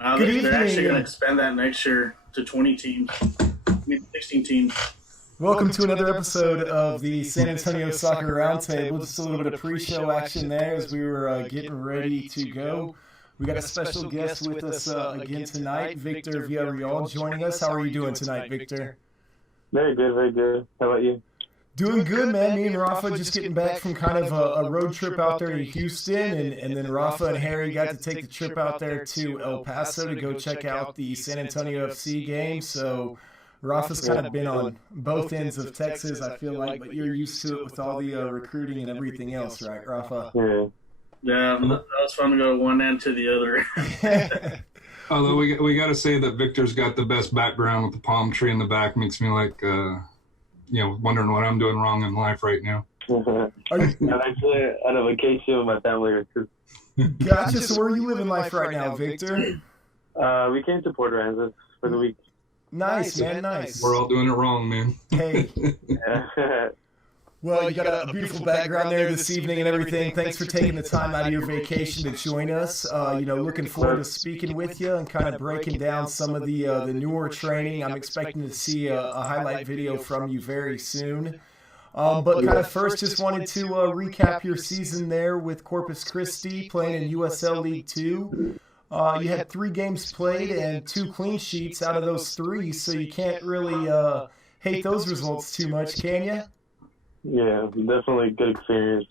Good They're actually going to evening. expand that next year to 20 teams. I mean, 16 teams. Welcome to another episode of the San Antonio Soccer Roundtable. Just a little bit of pre-show action there as we were getting ready to go. We got a special guest with us again tonight, Victor Villareal, joining us. How are you doing tonight, Victor? Very good, very good. How about you? Doing good, man. Me and Rafa just getting back from kind of a road trip out there to Houston, and then Rafa and Harry got to take the trip out there to El Paso to go check out the San Antonio FC game. So Rafa's kind of been on both ends of Texas, I feel like, but you're used to it with all the recruiting and everything else, right, Rafa? Yeah, that was fun to go one end to the other. Although we got to say that Victor's got the best background with the palm tree in the back, makes me like, wondering what I'm doing wrong in life right now. I'm actually on a vacation with my family. Gotcha. So where are you living life right now, Victor? We came to Port Aransas for the week. Nice, man, nice. We're all doing it wrong, man. Hey. Yeah. Well, you got a beautiful background there this evening and everything. Thanks for taking the time out of your vacation to join us. Looking forward to speaking with you and kind of breaking down some of the newer training. I'm expecting to see a highlight video from you very soon. But kind of first, just wanted to recap your season there with Corpus Christi playing in USL League 2. You had 3 games played and 2 clean sheets out of those 3, so you can't really hate those results too much, can you? Yeah, definitely a good experience.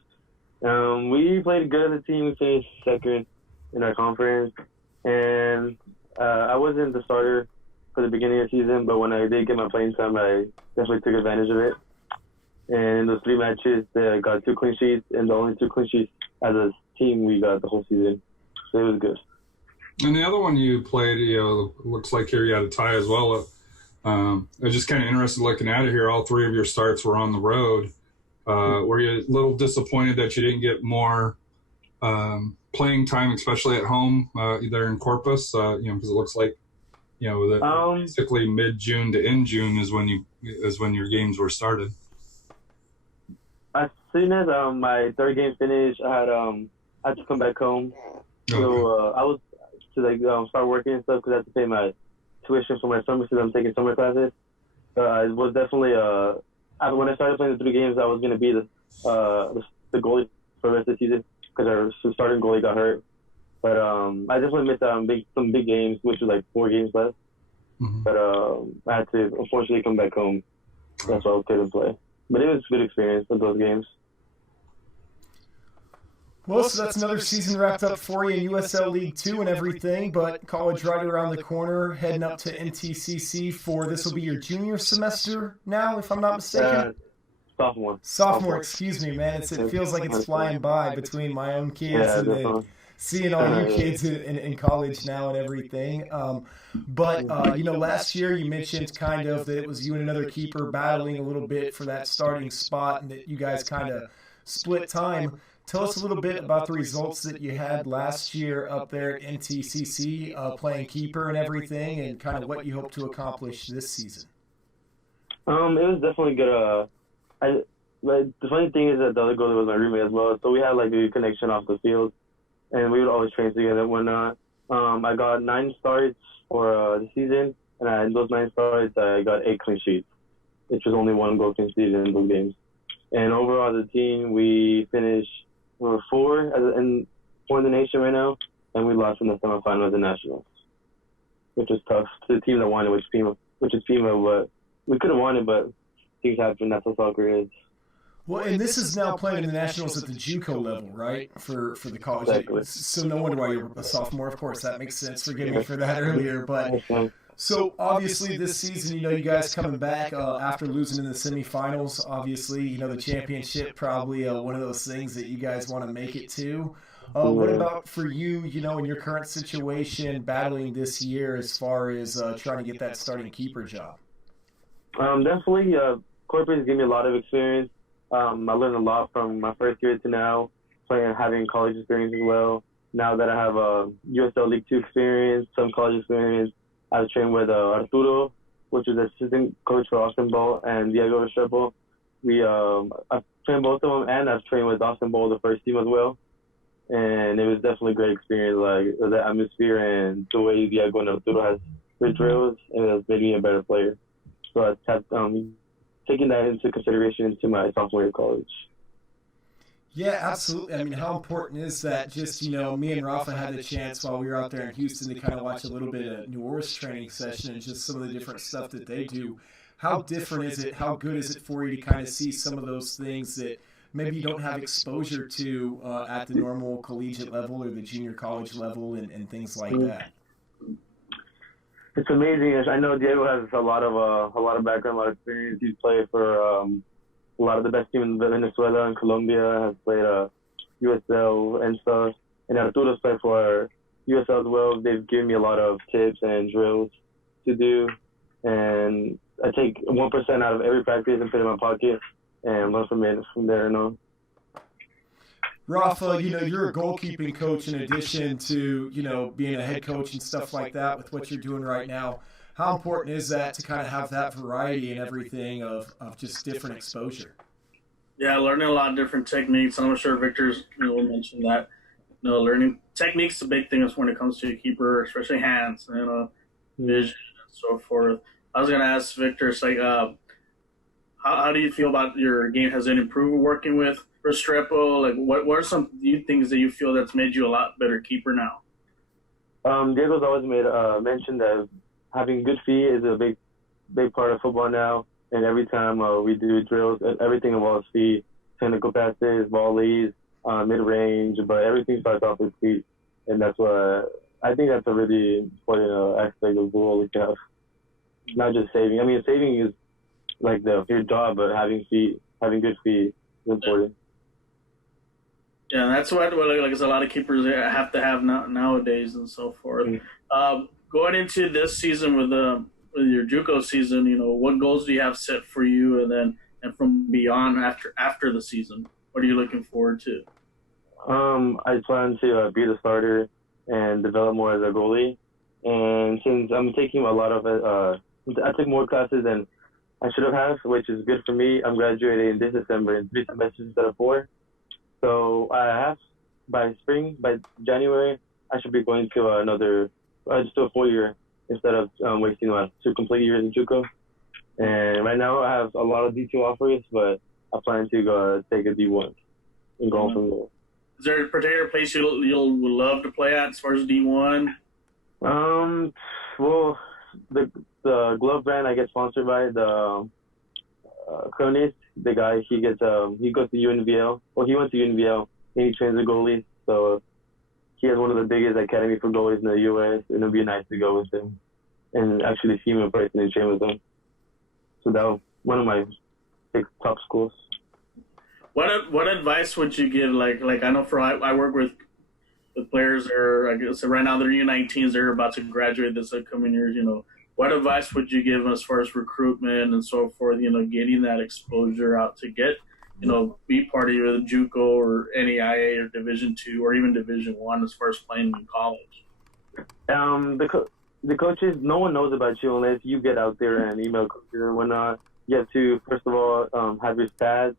We played good as a team. We finished second in our conference. And I wasn't the starter for the beginning of the season, but when I did get my playing time, I definitely took advantage of it. And in those 3 matches, I got 2 clean sheets, and the only 2 clean sheets as a team we got the whole season. So it was good. And the other one you played, looks like here you had a tie as well. I was just kind of interested looking at it here. All 3 of your starts were on the road. Were you a little disappointed that you didn't get more playing time, especially at home, there in Corpus? Because it looks like, that basically mid-June to end June is when your games were started. As soon as my 3rd game finished, I had to come back home. So I was to start working and stuff because I had to pay my tuition for my summer since I'm taking summer classes. It was definitely when I started playing the 3 games, I was going to be the goalie for the rest of the season because our starting goalie got hurt. But I definitely missed some big games, which was like 4 games left. Mm-hmm. But I had to unfortunately come back home. That's why I couldn't play. But it was a good experience with those games. Well, so that's another season wrapped up for you in USL League 2 and everything, but college right around the corner, heading up to NTCC for this will be your junior semester now, if I'm not mistaken? Sophomore, excuse me, man. It feels like it's flying by between my own kids and then seeing all you kids in college now and everything. But last year you mentioned kind of that it was you and another keeper battling a little bit for that starting spot and that you guys kind of split time. Tell us a little bit about the results that you had last year up there at NTCC, playing keeper and everything, and kind of what you hope to accomplish this season. It was definitely good. The funny thing is that the other goalie was my roommate as well, so we had like a good connection off the field, and we would always train together and whatnot. I got 9 starts for the season, and in those 9 starts, I got 8 clean sheets, which was only 1 goal conceded in those games. And overall, as a team, we finished. We're 4 in the nation right now, and we lost in the semifinal of the Nationals, which is tough to the team that won it, which is FEMA, but we could have won it, but things happen. That's what soccer is. Well, and this is now playing in the Nationals at the JuCo level, right, for the college. Exactly. So no wonder why you're a sophomore. Of course, that makes sense. Forgive me for that earlier, but so obviously this season, you guys coming back after losing in the semifinals. Obviously, the championship probably one of those things that you guys want to make it to. What about for you, in your current situation, battling this year as far as trying to get that starting keeper job? Definitely, Corpus gave me a lot of experience. I learned a lot from my first year to now, having college experience as well. Now that I have a USL League 2 experience, some college experience, I was trained with Arturo, which is assistant coach for Austin Ball, and Diego Restrepo. I've trained both of them, and I've trained with Austin Ball, the first team as well. and it was definitely a great experience. Like the atmosphere and the way Diego and Arturo has their drills, and it has made me a better player. So I have taking that into consideration into my sophomore year of college. Yeah, absolutely. I mean, how important is that? Just, me and Rafa had the chance while we were out there in Houston to kind of watch a little bit of New Orleans training session and just some of the different stuff that they do. How different is it? How good is it for you to kind of see some of those things that maybe you don't have exposure to at the normal collegiate level or the junior college level and things like that? It's amazing. I know Diego has a lot of background, a lot of experience. He's played for a lot of the best teams in Venezuela and Colombia. Has played USL and stuff. And Arturo's played for USL as well. They've given me a lot of tips and drills to do. And I take 1% out of every practice and put it in my pocket and learn from it from there and on. Rafa, you're a goalkeeping coach in addition to, being a head coach and stuff like that with what you're doing right now. How important is that to kind of have that variety and everything of just different exposure? Yeah, learning a lot of different techniques. I'm sure Victor's will mention that. Learning techniques is a big thing when it comes to a keeper, especially hands, vision and so forth. I was going to ask Victor, it's like, how do you feel about your game? Has it improved working with Restrepo? Like, what are some things that you feel that's made you a lot better keeper now? Diego's always made mention that having good feet is a big part of football now. And every time we do drills, everything involves feet, technical passes, volleys, mid-range, but everything starts off with feet. And that's what I think that's a really important aspect of goal. Like, not just saving. I mean, saving is like your job, but having good feet is important. Yeah, that's what like a lot of keepers have to have nowadays and so forth. Mm-hmm. Going into this season with your JuCo season, what goals do you have set for you, and from beyond after the season, what are you looking forward to? I plan to be the starter and develop more as a goalie. And since I'm taking a lot of I took more classes than I should have, which is good for me. I'm graduating this December in 3 semesters instead of 4. So I have by January, I should be going to just do a 4-year instead of wasting 2 complete years in JuCo. And right now I have a lot of D2 offers, but I plan to go take a D1 and go on from there. Is there a particular place you'll love to play at as far as D1? Well, the glove brand I get sponsored by, the Cronist, the guy, he goes to UNVL. Well, he went to UNVL and he trains the goalies. So he has one of the biggest academy for goalies in the U.S. and it'll be nice to go with him and actually see him in person and train with him. So that was one of my big top schools. What advice would you give? Like I know I work with players that are, I guess right now they're U19s. They're about to graduate this upcoming years. What advice would you give them as far as recruitment and so forth? Getting that exposure out to get, be part of either the JuCo or any IA or Division II or even Division I as far as playing in college. The coaches, no one knows about you unless you get out there and email coaches and whatnot. You have to, first of all, have your stats,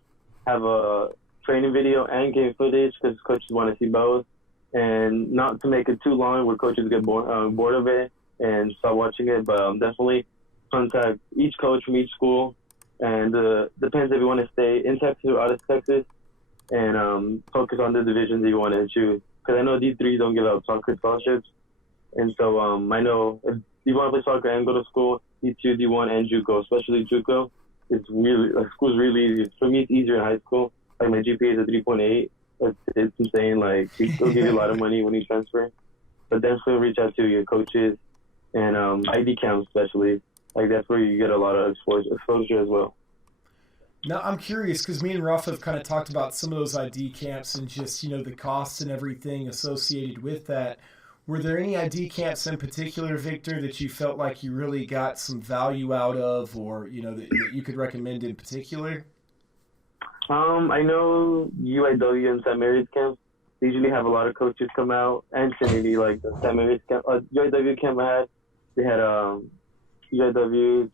have a training video and game footage because coaches want to see both. And not to make it too long where coaches get bored of it and stop watching it, but definitely contact each coach from each school. And depends if you want to stay in Texas or out of Texas and focus on the divisions that you want to choose. Because I know D3 don't give out soccer scholarships. And so I know if you want to play soccer and go to school, D2, D1, and JuCo, especially JuCo, school's really easy. For me, it's easier in high school. Like my GPA is a 3.8. It's insane. Like, they'll give you a lot of money when you transfer. But definitely reach out to your coaches and ID camps especially. Like, that's where you get a lot of exposure as well. Now, I'm curious because me and Rafa have kind of talked about some of those ID camps and just, the costs and everything associated with that. Were there any ID camps in particular, Victor, that you felt like you really got some value out of or, that you could recommend in particular? I know UIW and St. Mary's camp. They usually have a lot of coaches come out, and Trinity, like the St. Mary's camp. UIW camp I had, they had UIW,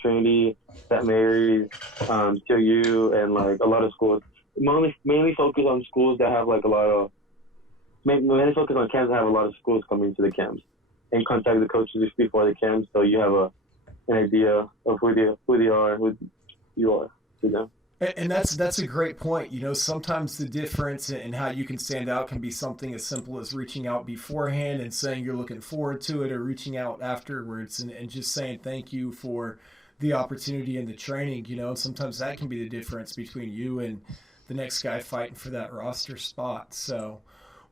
Trinity, St. Mary's, TOU, and like a lot of schools. mainly focus on schools that have like a lot of mainly focus on camps that have a lot of schools coming to the camps, and contact the coaches before the camps so you have an idea of who they are, who you are, you know. And that's a great point. You know, sometimes the difference in how you can stand out can be something as simple as reaching out beforehand and saying you're looking forward to it, or reaching out afterwards and just saying thank you for the opportunity and the training. You know, sometimes that can be the difference between you and the next guy fighting for that roster spot. So,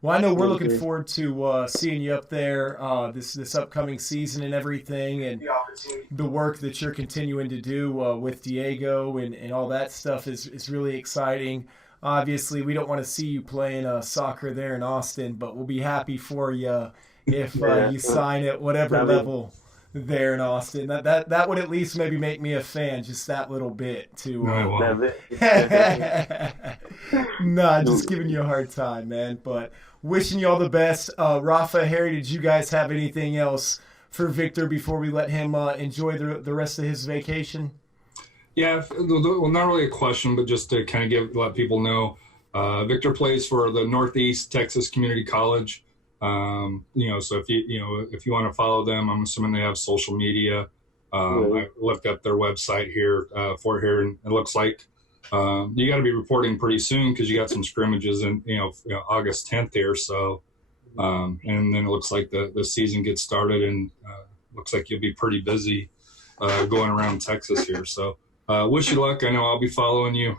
well, I know we're looking forward to seeing you up there this upcoming season and everything, and the work that you're continuing to do with Diego and all that stuff is really exciting. Obviously, we don't want to see you playing soccer there in Austin, but we'll be happy for you if you sign at whatever level there in Austin. That would at least maybe make me a fan, just that little bit. Nah, just giving you a hard time, man. But wishing you all the best. Rafa, Harry, did you guys have anything else for Victor before we let him enjoy the rest of his vacation? Yeah, well, not really a question, but just to kind of let people know, Victor plays for the Northeast Texas Community College. So if you want to follow them, I'm assuming they have social media. I looked up their website here and it looks like you got to be reporting pretty soon because you got some scrimmages in August 10th here. So and then it looks like the season gets started, and looks like you'll be pretty busy going around Texas here. So wish you luck. I know I'll be following you.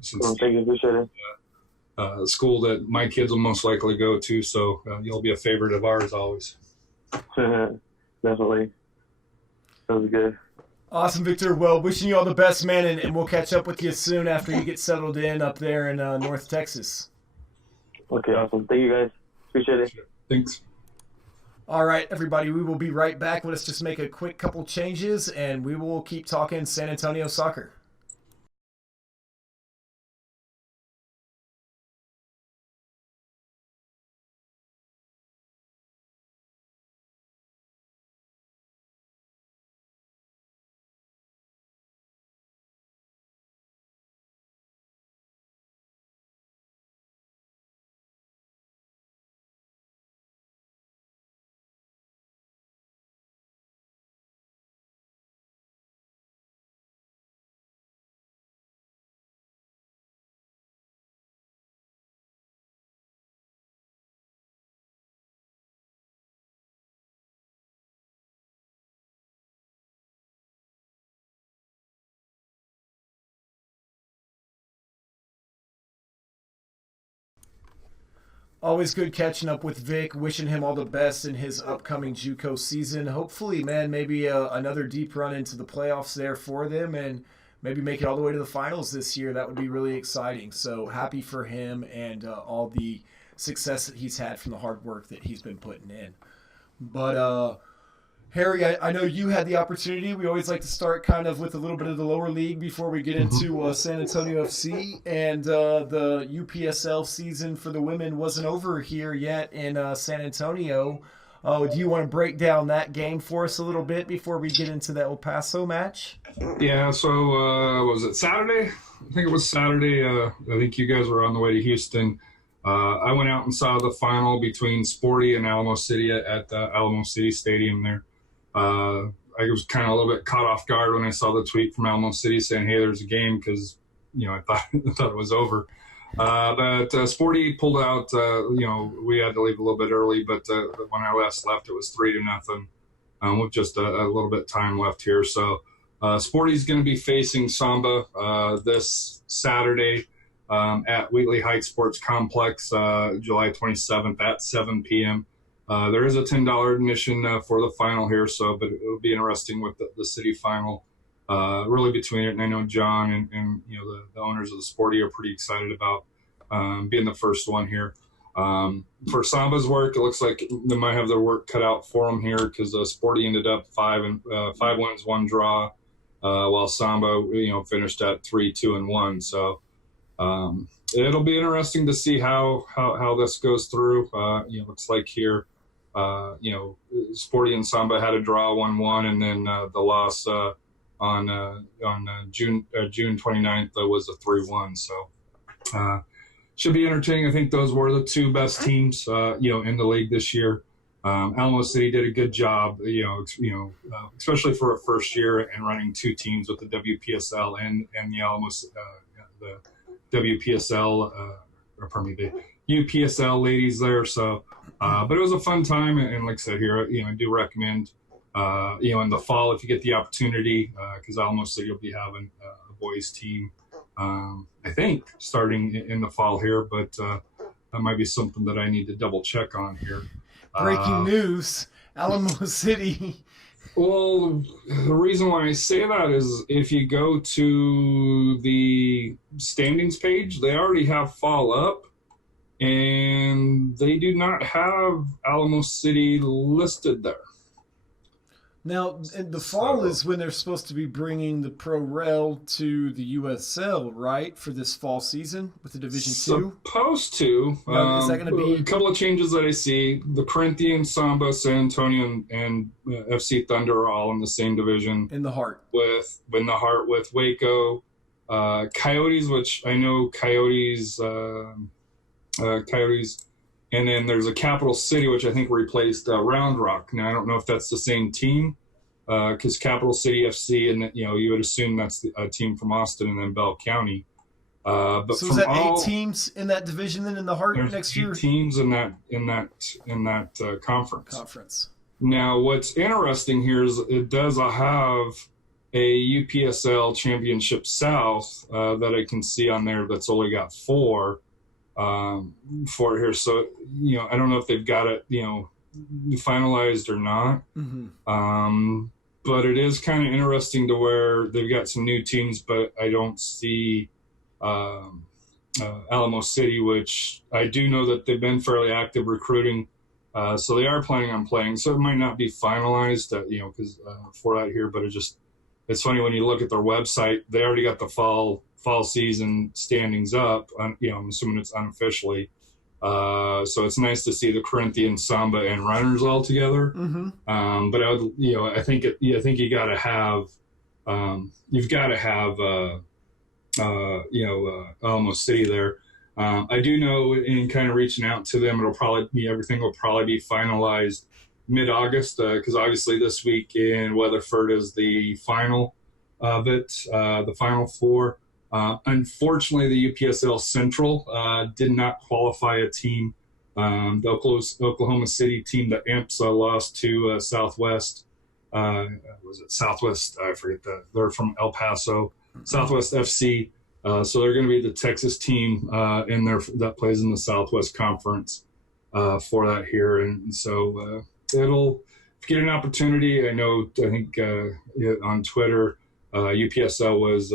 Since thank you, appreciate it. School that my kids will most likely go to, so you'll be a favorite of ours always. Definitely. Sounds good. Awesome, Victor. Well, wishing you all the best, man, and we'll catch up with you soon after you get settled in up there in North Texas. Okay, awesome. Thank you, guys. Appreciate it. Thanks. All right, everybody, we will be right back. Let's just make a quick couple changes, and we will keep talking San Antonio soccer. Always good catching up with Vic, wishing him all the best in his upcoming JuCo season. Hopefully, man, maybe another deep run into the playoffs there for them, and maybe make it all the way to the finals this year. That would be really exciting. So happy for him and all the success that he's had from the hard work that he's been putting in. But Harry, I know you had the opportunity. We always like to start kind of with a little bit of the lower league before we get into San Antonio FC. And the UPSL season for the women wasn't over here yet in San Antonio. Do you want to break down that game for us a little bit before we get into the El Paso match? Yeah, so was it Saturday? I think it was Saturday. I think you guys were on the way to Houston. I went out and saw the final between Sporty and Alamo City at the Alamo City Stadium there. I was kind of a little bit caught off guard when I saw the tweet from Alamo City saying, "Hey, there's a game," because I thought it was over. But Sporty pulled out. We had to leave a little bit early, but when I left, it was 3-0 with just a little bit of time left here. So Sporty's going to be facing Samba this Saturday at Wheatley Heights Sports Complex, July 27th at 7 p.m. There is a $10 admission for the final here, but it'll be interesting with the city final really between it. And I know John and the owners of the Sporty are pretty excited about being the first one here. For Samba's work, it looks like they might have their work cut out for them here because Sporty ended up 5 wins, 1 draw, while Samba finished at 3-2-1. So it'll be interesting to see how this goes through. Looks like here. Sporty and Samba had a draw 1-1, and then the loss on June 29th was a 3-1. So should be entertaining. I think those were the two best teams, in the league this year. Alamo City did a good job, especially for a first year and running two teams with the WPSL and the the WPSL, the UPSL ladies there. So, but it was a fun time. And like I said here, I do recommend, in the fall, if you get the opportunity, because Alamo City will be having a boys team, I think, starting in the fall here, but that might be something that I need to double check on here. Breaking news, Alamo City. Well, the reason why I say that is if you go to the standings page, they already have fall up, and they do not have Alamo City listed there. Now, the fall is when they're supposed to be bringing the Pro Rel to the USL, right, for this fall season with the Division 2? Supposed to. Now, is that going to be... A couple of changes that I see. The Corinthians, Samba, San Antonio, and FC Thunder are all in the same division. In the heart. With Waco. Coyotes, which I know Coyotes... And then there's a Capital City, which I think replaced Round Rock. Now, I don't know if that's the same team, because Capital City FC, and you would assume that's a team from Austin and then Bell County. But so is that 8 teams in that division then in the heart next year? 8 teams in that conference. Now, what's interesting here is it does have a UPSL Championship South that I can see on there that's only got 4. For here, so I don't know if they've got it finalized or not. Mm-hmm. But it is kind of interesting to where they've got some new teams, but I don't see Alamo City, which I do know that they've been fairly active recruiting, so they are planning on playing. So it might not be finalized, because for that here, but it's funny when you look at their website, they already got the fall season standings up. I'm assuming it's unofficially. So it's nice to see the Corinthians, Samba, and Runners all together. Mm-hmm. But I would, I think you got to have, you've got to have, Alamo City there. I do know in kind of reaching out to them, everything will probably be finalized mid-August, because obviously this week in Weatherford is the final of it, the Final Four. Unfortunately, the UPSL Central did not qualify a team. The Oklahoma City team, the Imps, lost to Southwest. Was it Southwest? I forget that. They're from El Paso. Southwest FC. So they're going to be the Texas team in there that plays in the Southwest Conference for that here. And so if you get an opportunity, I think on Twitter, UPSL was,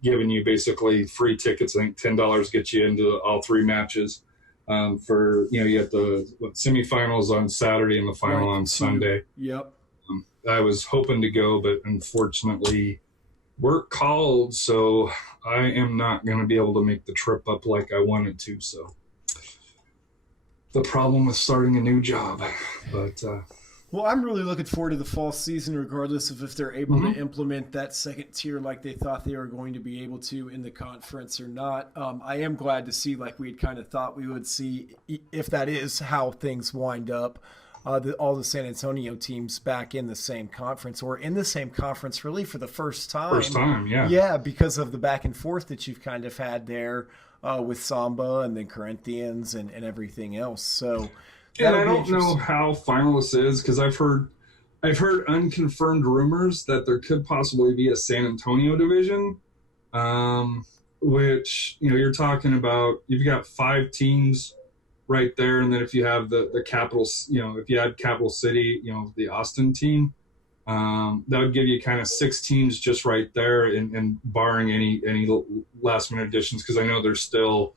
giving you basically free tickets. I think $10 gets you into all 3 matches. For you have the semifinals on Saturday and the final on Sunday. Yep. I was hoping to go, but unfortunately, work called, so I am not going to be able to make the trip up like I wanted to. So the problem with starting a new job, but. Well, I'm really looking forward to the fall season, regardless of if they're able to implement that second tier like they thought they were going to be able to in the conference or not. I am glad to see, like we had kind of thought we would see, if that is how things wind up, all the San Antonio teams back in the same conference, or in the same conference really for the first time. First time, yeah. Yeah, because of the back and forth that you've kind of had there with Samba and then Corinthians and everything else. So. And I don't know how final this is, because I've heard unconfirmed rumors that there could possibly be a San Antonio division, which you're talking about. You've got 5 teams right there, and then if you have the Capital, if you add Capital City, the Austin team, that would give you kind of 6 teams just right there, and barring any last minute additions, because I know there's still.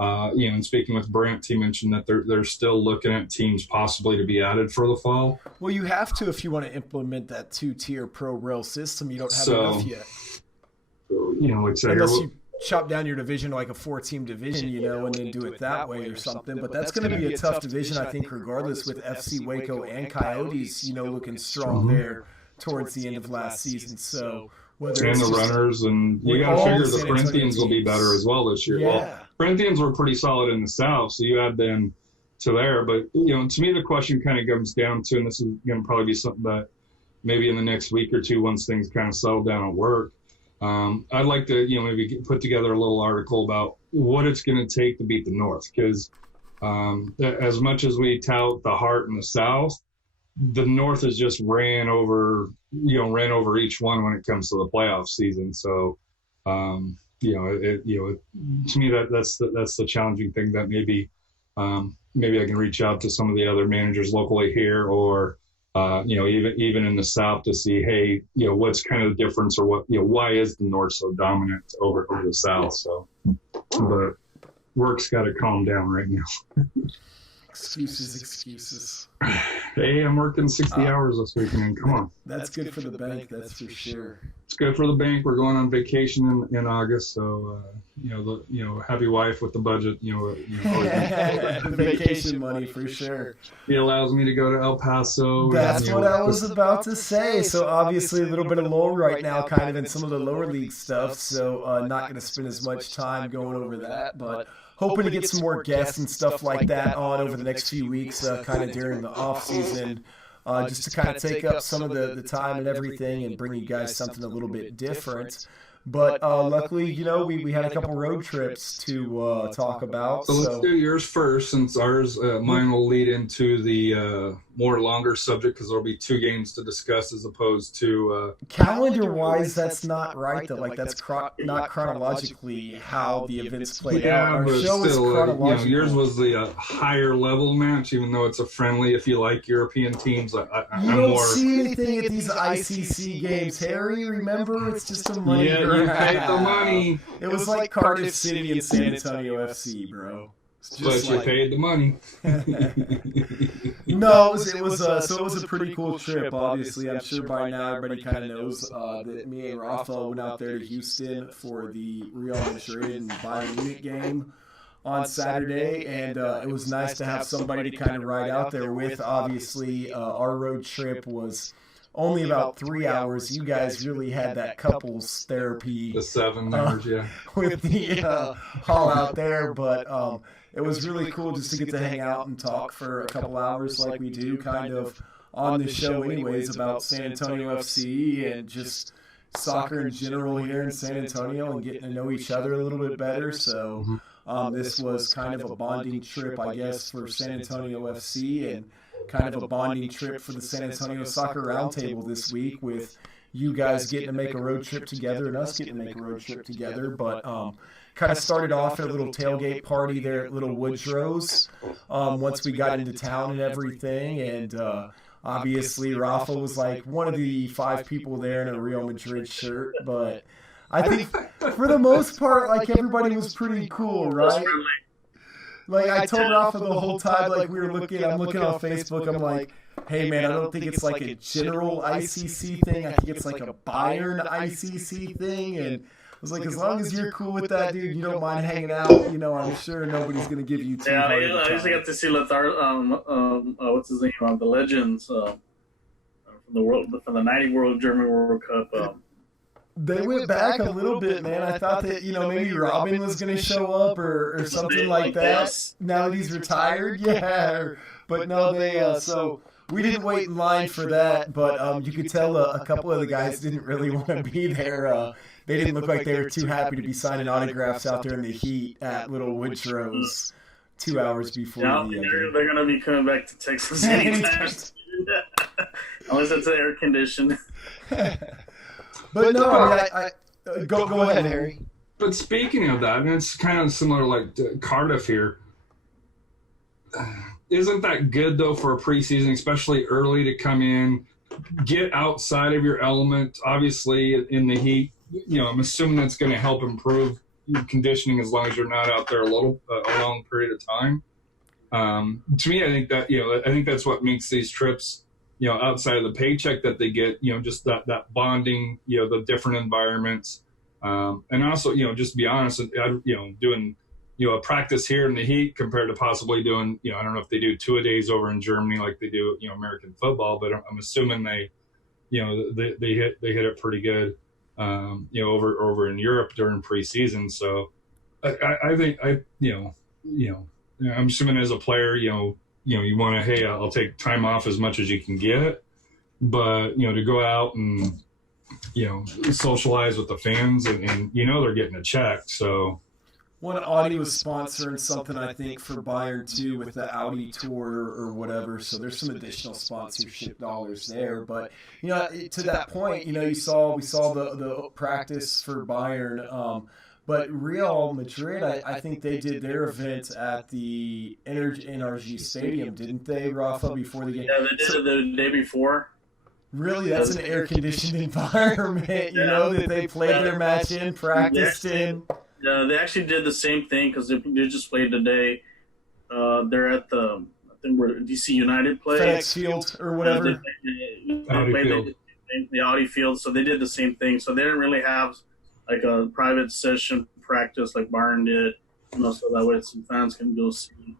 And speaking with Brant, he mentioned that they're still looking at teams possibly to be added for the fall. Well, you have to if you want to implement that 2-tier Pro Rel system. You don't have enough yet. Unless you chop down your division to like a 4-team division, and then do it that way or something. But that's going to be a tough division, I think, regardless, with FC Waco and Coyotes, looking strong there towards the end of last season. So and the runners, and you got to figure the Corinthians will be better as well this year. Yeah. Well, Corinthians were pretty solid in the South, so you add them to there. But, to me, the question kind of comes down to, and this is going to probably be something that maybe in the next week or two, once things kind of settle down at work, I'd like to, maybe put together a little article about what it's going to take to beat the North. Because as much as we tout the heart in the South, the North has just ran over each one when it comes to the playoff season. So, to me, that's the challenging thing that maybe I can reach out to some of the other managers locally here, or even in the South, to see, hey, what's kind of the difference, or what, why is the North so dominant over the South? So, but work's got to calm down right now. Excuses. Hey, I'm working 60 hours this weekend. Come on. That's good for the bank, that's for sure. It's good for the bank. We're going on vacation in August, so happy wife with the budget. The vacation money for sure. It allows me to go to El Paso. That's what I was about to say. So obviously a little bit of lull right now, kind of in some of the lower league stuff. So not going to spend as much time going over that, but hoping to get some more guests and stuff like that on over the next few weeks, kind of during the off season. Just to kind of take up some of the time and everything and bring you guys something a little bit different. But luckily, we had a couple road trips to talk about. So let's do yours first, since mine will lead into the more longer subject, because there'll be 2 games to discuss as opposed to... Calendar-wise, that's not right, though. Like, that's not chronologically how the events played out. Our but show still, is chronological. yours was the higher level match, even though it's a friendly. If you like European teams, You I'm don't more... see anything at these ICC games, Harry. Remember, it's just a money Yeah, grab. you paid the money. It was like Cardiff City and San Antonio FC, bro. But you paid the money. No, it was a pretty cool trip. Obviously, I'm sure by now everybody kind of knows that me and Rafa went out there to Houston for the Real Madrid and Bayern Munich game on Saturday, and it was nice to have somebody to kind of ride out there with. Obviously, our road trip was only about 3 hours. You guys really had that couples therapy. The 7 hours, yeah. With the haul out there, but it was really cool just to get to hang out and talk for a couple hours like we do kind of on the show anyways about San Antonio FC and just soccer in general here in San Antonio and getting to know each other a little bit better. So this was kind of a bonding trip, I guess, for San Antonio FC and kind of a bonding trip for the San Antonio Soccer Roundtable this week, with you guys getting to make a road trip together and us getting to make a road trip together. But kind of started off at a little tailgate party there at Little Woodrow's once we got into town and everything. And obviously Rafa was like one of the 5 people there in a Real Madrid shirt. But I think for the most part, like, everybody was pretty cool, right? Like, I told Rafa the whole time, like, I'm looking on Facebook, I'm like, hey, man, I don't think it's like a general ICC thing. I think it's like a Bayern ICC thing. And I was like, as long as you're cool with that, dude, you don't mind hanging out, I'm sure nobody's going to give you too hard of a time. I usually got to see Lothar, what's his name, the Legends from the 90 German World Cup. They went back a little bit, man. I thought that, maybe Robin was going to show up or something like that. Now that he's retired, yeah. But no, so we didn't wait in line for that. But you could tell a couple of the guys didn't really want to be there. They didn't look like they were too happy to be signing autographs out there in the heat at Little Woodrow's 2 hours before the game. They're going to be coming back to Texas anytime. Unless it's air conditioned. But no, I go ahead, Harry. But speaking of that, and it's kind of similar like Cardiff here, isn't that good, though, for a preseason, especially early, to come in, get outside of your element, obviously in the heat? I'm assuming that's going to help improve your conditioning as long as you're not out there a long period of time. To me, I think that, that's what makes these trips, outside of the paycheck that they get, just that bonding, the different environments. And also, just to be honest, doing, a practice here in the heat compared to possibly doing, I don't know if they do 2-a-days over in Germany like they do, American football, but I'm assuming they hit it pretty good. over in Europe during preseason. So I think I'm assuming as a player, you want to, hey, I'll take time off as much as you can get, but to go out and socialize with the fans and they're getting a check. So one, Audi was sponsoring something, I think, for Bayern too, with the Audi tour or whatever. So there's some additional sponsorship dollars there. But to that point, we saw the practice for Bayern. But Real Madrid, I think they did their event at the NRG Stadium, didn't they, Rafa, before the game? Yeah, they did it the day before. Really, that's an air-conditioned environment, that they played their match in, practiced in. They actually did the same thing because they just played today. They're at I think where DC United played. FedEx Field or whatever. They played the Audi Field, so they did the same thing. So they didn't really have like a private session practice like Bayern did, so that way some fans can go see.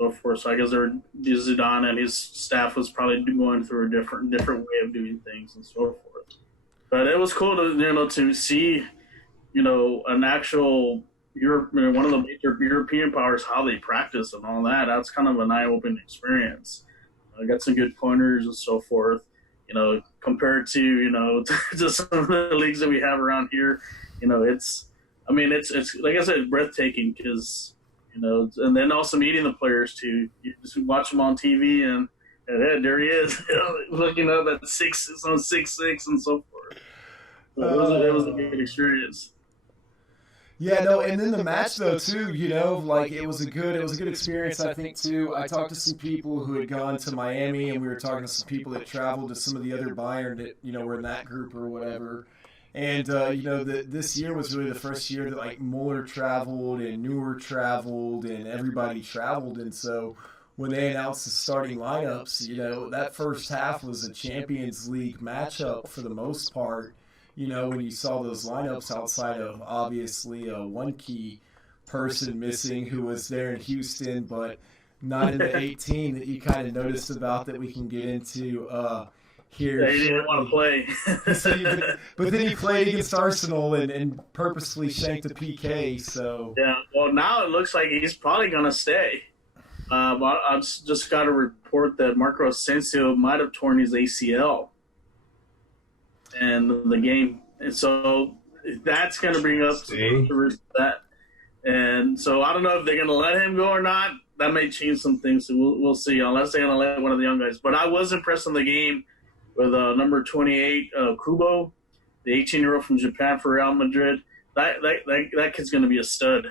So forth. So I guess Zidane and his staff was probably going through a different way of doing things and so forth. But it was cool to see, an actual one of the major European powers, how they practice and all that. That's kind of an eye-opening experience. I got some good pointers and so forth. Compared to to some of the leagues that we have around here, it's like I said, breathtaking because. And then also meeting the players too. You just watch them on TV, and there he is, looking up at 6'6" and so forth. So it was a good experience. Yeah, no, and then the match though too, it was a good experience, I think too. I talked to some people who had gone to Miami, and we were talking to some people that traveled to some of the other Bayern that were in that group or whatever. And, this year was really the first year that, like, Muller traveled and Neuer traveled and everybody traveled. And so when they announced the starting lineups, that first half was a Champions League matchup for the most part. When you saw those lineups outside of, obviously, one key person missing who was there in Houston, but not in the 18 that you kind of noticed about that we can get into here. He didn't want to play. But then he played against Arsenal and purposely shanked a PK. So yeah, well, now it looks like he's probably going to stay. I've just got a report that Marco Asensio might have torn his ACL in the game. And so that's going to bring up that. And so I don't know if they're going to let him go or not. That may change some things. So we'll see, unless they're going to let one of the young guys. But I was impressed in the game with number 28, Kubo, the 18-year-old from Japan for Real Madrid. That kid's going to be a stud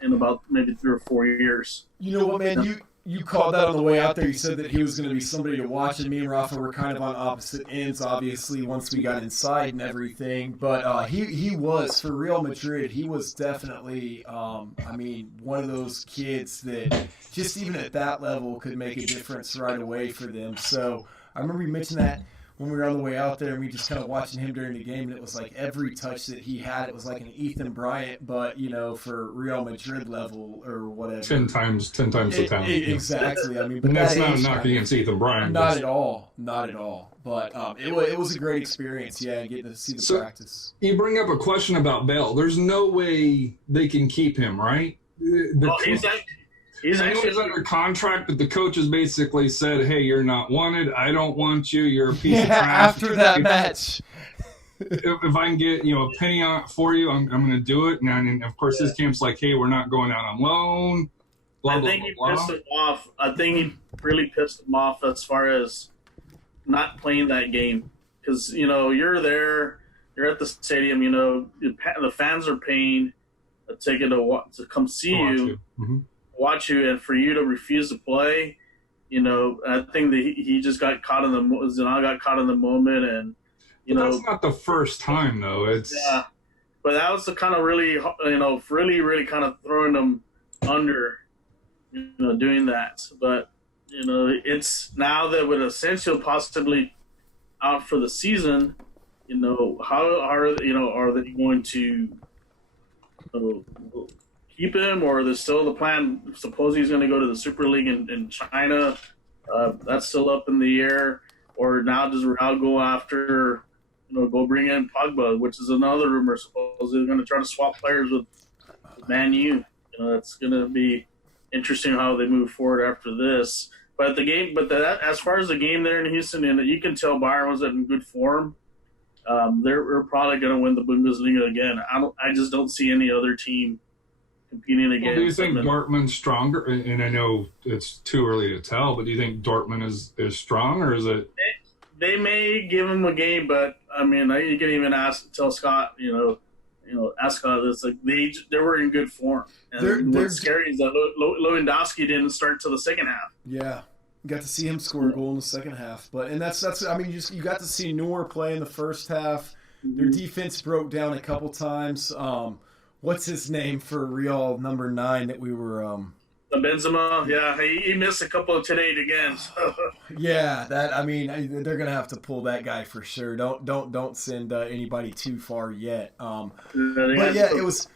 in about maybe 3 or 4 years. You know what, man? You called that on the way out there. You said that he was going to be somebody to watch, and me and Rafa were kind of on opposite ends, obviously, once we got inside and everything. But he was, for Real Madrid, he was definitely, one of those kids that just even at that level could make a difference right away for them. So I remember you mentioned that when we were on the way out there, and we just kind of watching him during the game, and it was like every touch that he had, it was like an Ethan Bryant, but for Real Madrid level or whatever. 10 times the talent. Exactly. But and that's not a knock against Ethan Bryant. Not at all. But it was a great experience, getting to see the practice. You bring up a question about Bale. There's no way they can keep him, right? He's actually under contract, but the coaches basically said, hey, you're not wanted. I don't want you. You're a piece of crap. After that match. If I can get a penny on for you, I'm going to do it. And of course, his camp's like, hey, we're not going out on loan. I think he pissed him off. I think he really pissed him off as far as not playing that game. Because, you're there, you're at the stadium, the fans are paying a ticket to come see you. Mm-hmm. Watch you, and for you to refuse to play, I think that he just got caught in the moment, and that's not the first time though. But that was the kind of really kind of throwing them under, doing that. But it's now that with Asensio possibly out for the season, how are they going to keep him, or there's still the plan? Suppose he's going to go to the Super League in China. That's still up in the air. Or now does Real go after, go bring in Pogba, which is another rumor. Supposedly they're going to try to swap players with Man U. That's going to be interesting how they move forward after this. But as far as the game there in Houston, and you can tell Bayern was in good form. They're probably going to win the Bundesliga again. I just don't see any other team competing against. Well, do you think Dortmund's stronger? And I know it's too early to tell, but do you think Dortmund is strong, or is it? They may give him a game, but I mean, you can even tell Scott. Ask Scott this. Like they were in good form. And what's scary is that Lewandowski didn't start till the second half. Yeah. Got to see him score a goal in the second half, that's I mean you got to see Neuer play in the first half. Their defense broke down a couple times. What's his name for Real number 9 that we were Benzema? Yeah, he missed a couple of today again. So. Yeah, they're gonna have to pull that guy for sure. Don't send anybody too far yet. It was.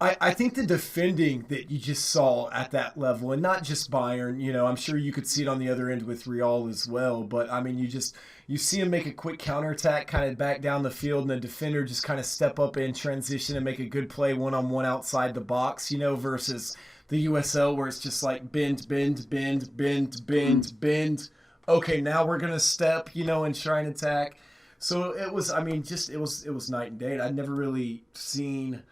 I think the defending that you just saw at that level, and not just Bayern, I'm sure you could see it on the other end with Real as well, but I mean, you see him make a quick counterattack, kind of back down the field, and the defender just kind of step up in transition and make a good play one-on-one outside the box, versus the USL where it's just like bend. Okay, now we're going to step, and try and attack. So it was, it was night and day. I'd never really seen...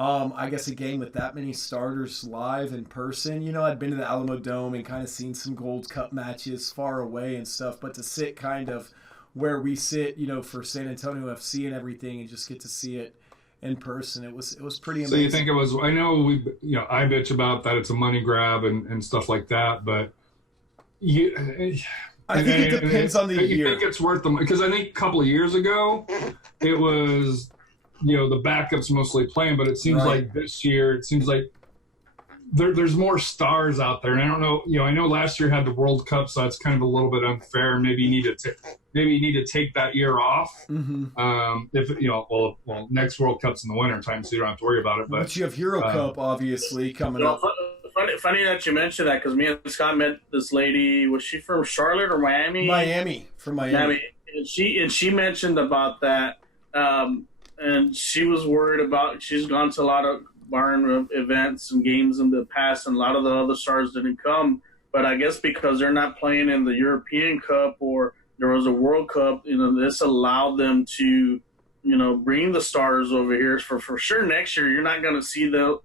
I guess a game with that many starters live in person. I'd been to the Alamo Dome and kind of seen some Gold Cup matches far away and stuff, but to sit kind of where we sit, for San Antonio FC and everything, and just get to see it in person, it was pretty amazing. So you think it was? I know I bitch about that it's a money grab and stuff like that, but I think it depends on the year. You think it's worth them? Because I think a couple of years ago, it was. The backups mostly playing, but it seems like this year, it seems like there's more stars out there. And I don't know, I know last year had the World Cup, so that's kind of a little bit unfair. Maybe you need to take that year off. If next World Cup's in the winter time, so you don't have to worry about it. But you have Euro Cup obviously coming up. Funny that you mentioned that, because me and Scott met this lady. Was she from Charlotte or Miami? From Miami. And she mentioned about that. And she was worried about. She's gone to a lot of Bayern events and games in the past, and a lot of the other stars didn't come. But I guess because they're not playing in the European Cup or there was a World Cup, this allowed them to, bring the stars over here. For sure, next year you're not going to see those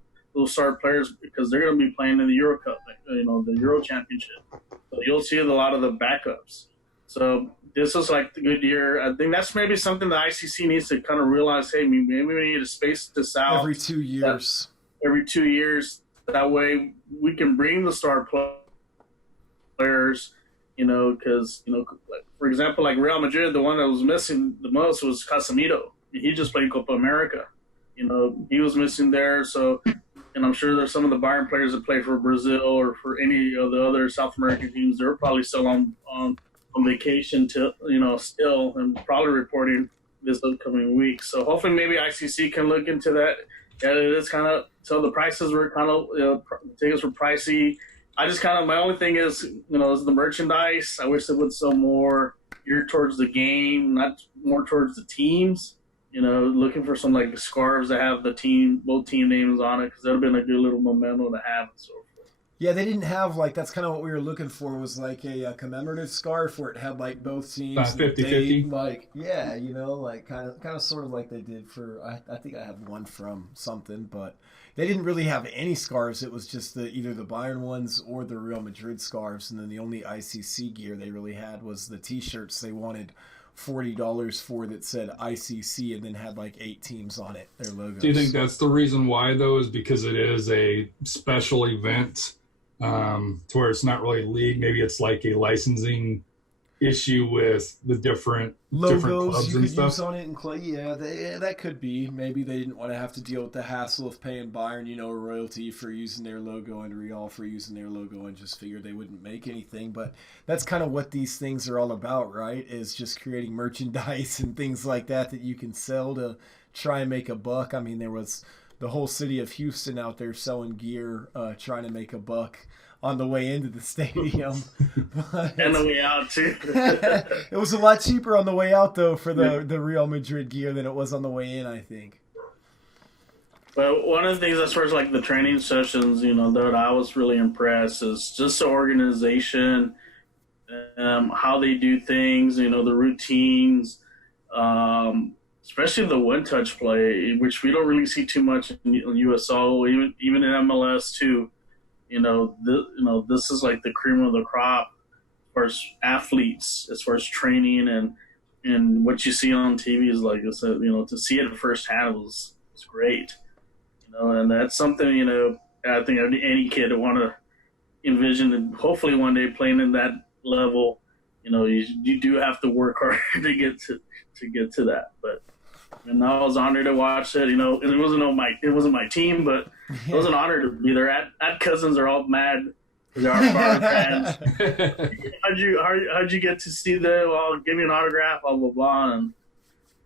star players because they're going to be playing in the Euro Cup, the Euro Championship. So you'll see a lot of the backups. So this was like the good year. I think that's maybe something the ICC needs to kind of realize, hey, maybe we need to space this out. Every 2 years. That way we can bring the star players, because, for example, like Real Madrid, the one that was missing the most was Casemiro. He just played Copa America. He was missing there. So, and I'm sure there's some of the Bayern players that play for Brazil or for any of the other South American teams. They're probably still on vacation still, and probably reporting this upcoming week. So hopefully maybe ICC can look into that. Yeah, it is kind of, so the prices were kind of, tickets were pricey. My only thing is, is the merchandise. I wish they would sell more geared towards the game, not more towards the teams. Looking for some like scarves that have both team names on it, because that would have been a good little memento to have and so forth. Yeah, they didn't have, that's kind of what we were looking for, was like a commemorative scarf where it had both teams. 50-50. Kind of sort of like they did for, I think I have one from something, but they didn't really have any scarves. It was just either the Bayern ones or the Real Madrid scarves, and then the only ICC gear they really had was the T-shirts they wanted $40 for that said ICC and then had 8 teams on it, their logos. Do you think that's the reason why, though, is because it is a special event? To where it's not really league, maybe it's like a licensing issue with the different clubs and stuff. Use on it and yeah, that could be. Maybe they didn't want to have to deal with the hassle of paying Bayern, a royalty for using their logo and Real for using their logo, and just figured they wouldn't make anything. But that's kind of what these things are all about, right? Is just creating merchandise and things like that you can sell to try and make a buck. There was the whole city of Houston out there selling gear, trying to make a buck on the way into the stadium. And the way out, too. It was a lot cheaper on the way out, though, for the Real Madrid gear than it was on the way in, I think. But one of the things as far as like the training sessions, that I was really impressed is just the organization, how they do things, the routines, especially the one-touch play, which we don't really see too much in USL, even in MLS too. This is like the cream of the crop as far as athletes, as far as training, and what you see on TV is like I said, to see it firsthand was great. And that's something, I think any kid would want to envision, and hopefully one day playing in that level, you do have to work hard to get to that. But I was honored to watch it. It wasn't my team, but it was an honor to be there. At Cousins are all mad. They are Bar fans. How'd you get to see them? Well, give me an autograph, blah blah blah. And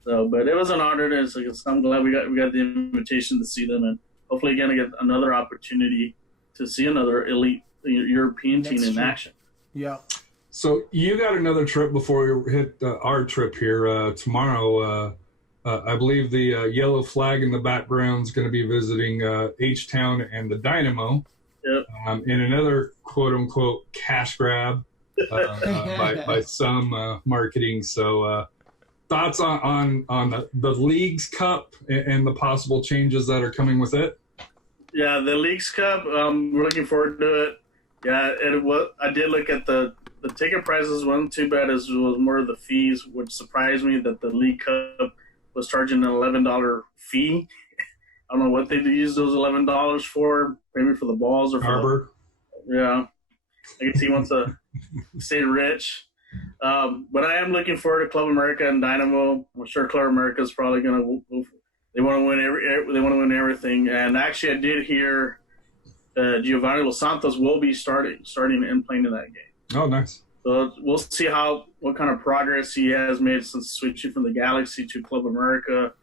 so, but it was an honor. I'm glad we got the invitation to see them, and hopefully again I get another opportunity to see another elite European team in action. Yeah. So you got another trip before we hit our trip here tomorrow. I believe the yellow flag in the background is going to be visiting H-Town and the Dynamo. Yep. In another quote-unquote cash grab by some marketing. So thoughts on the League's Cup and the possible changes that are coming with it? Yeah, the League's Cup, we're looking forward to it. Yeah, I did look at the ticket prices. Wasn't too bad. It was more of the fees, which surprised me that the League Cup was charging an $11 fee. I don't know what they use those $11 for. Maybe for the balls or for Harbor. Yeah, I guess he wants to stay rich. But I am looking forward to Club America and Dynamo. I'm sure Club America is probably going to. They want to win They want to win everything. And actually, I did hear Giovanni Los Santos will be starting and playing in that game. Oh, nice. So we'll see what kind of progress he has made since switching from the Galaxy to Club America.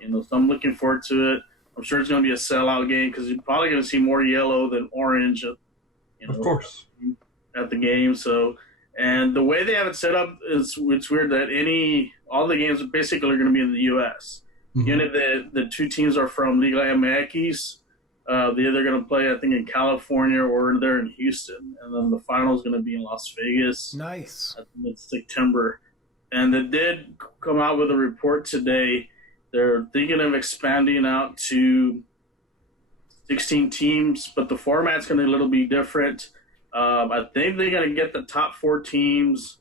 So I'm looking forward to it. I'm sure it's going to be a sellout game because you're probably going to see more yellow than orange. Of course. At the game. So, and the way they have it set up is it's weird that all the games basically are going to be in the U.S. Mm-hmm. Even if the two teams are from Liga MX, they're either going to play, I think, in California or they're in Houston. And then the final is going to be in Las Vegas. Nice. I think it's September. And they did come out with a report today. They're thinking of expanding out to 16 teams, but the format's going to be a little bit different. I think they're going to get the top 4 teams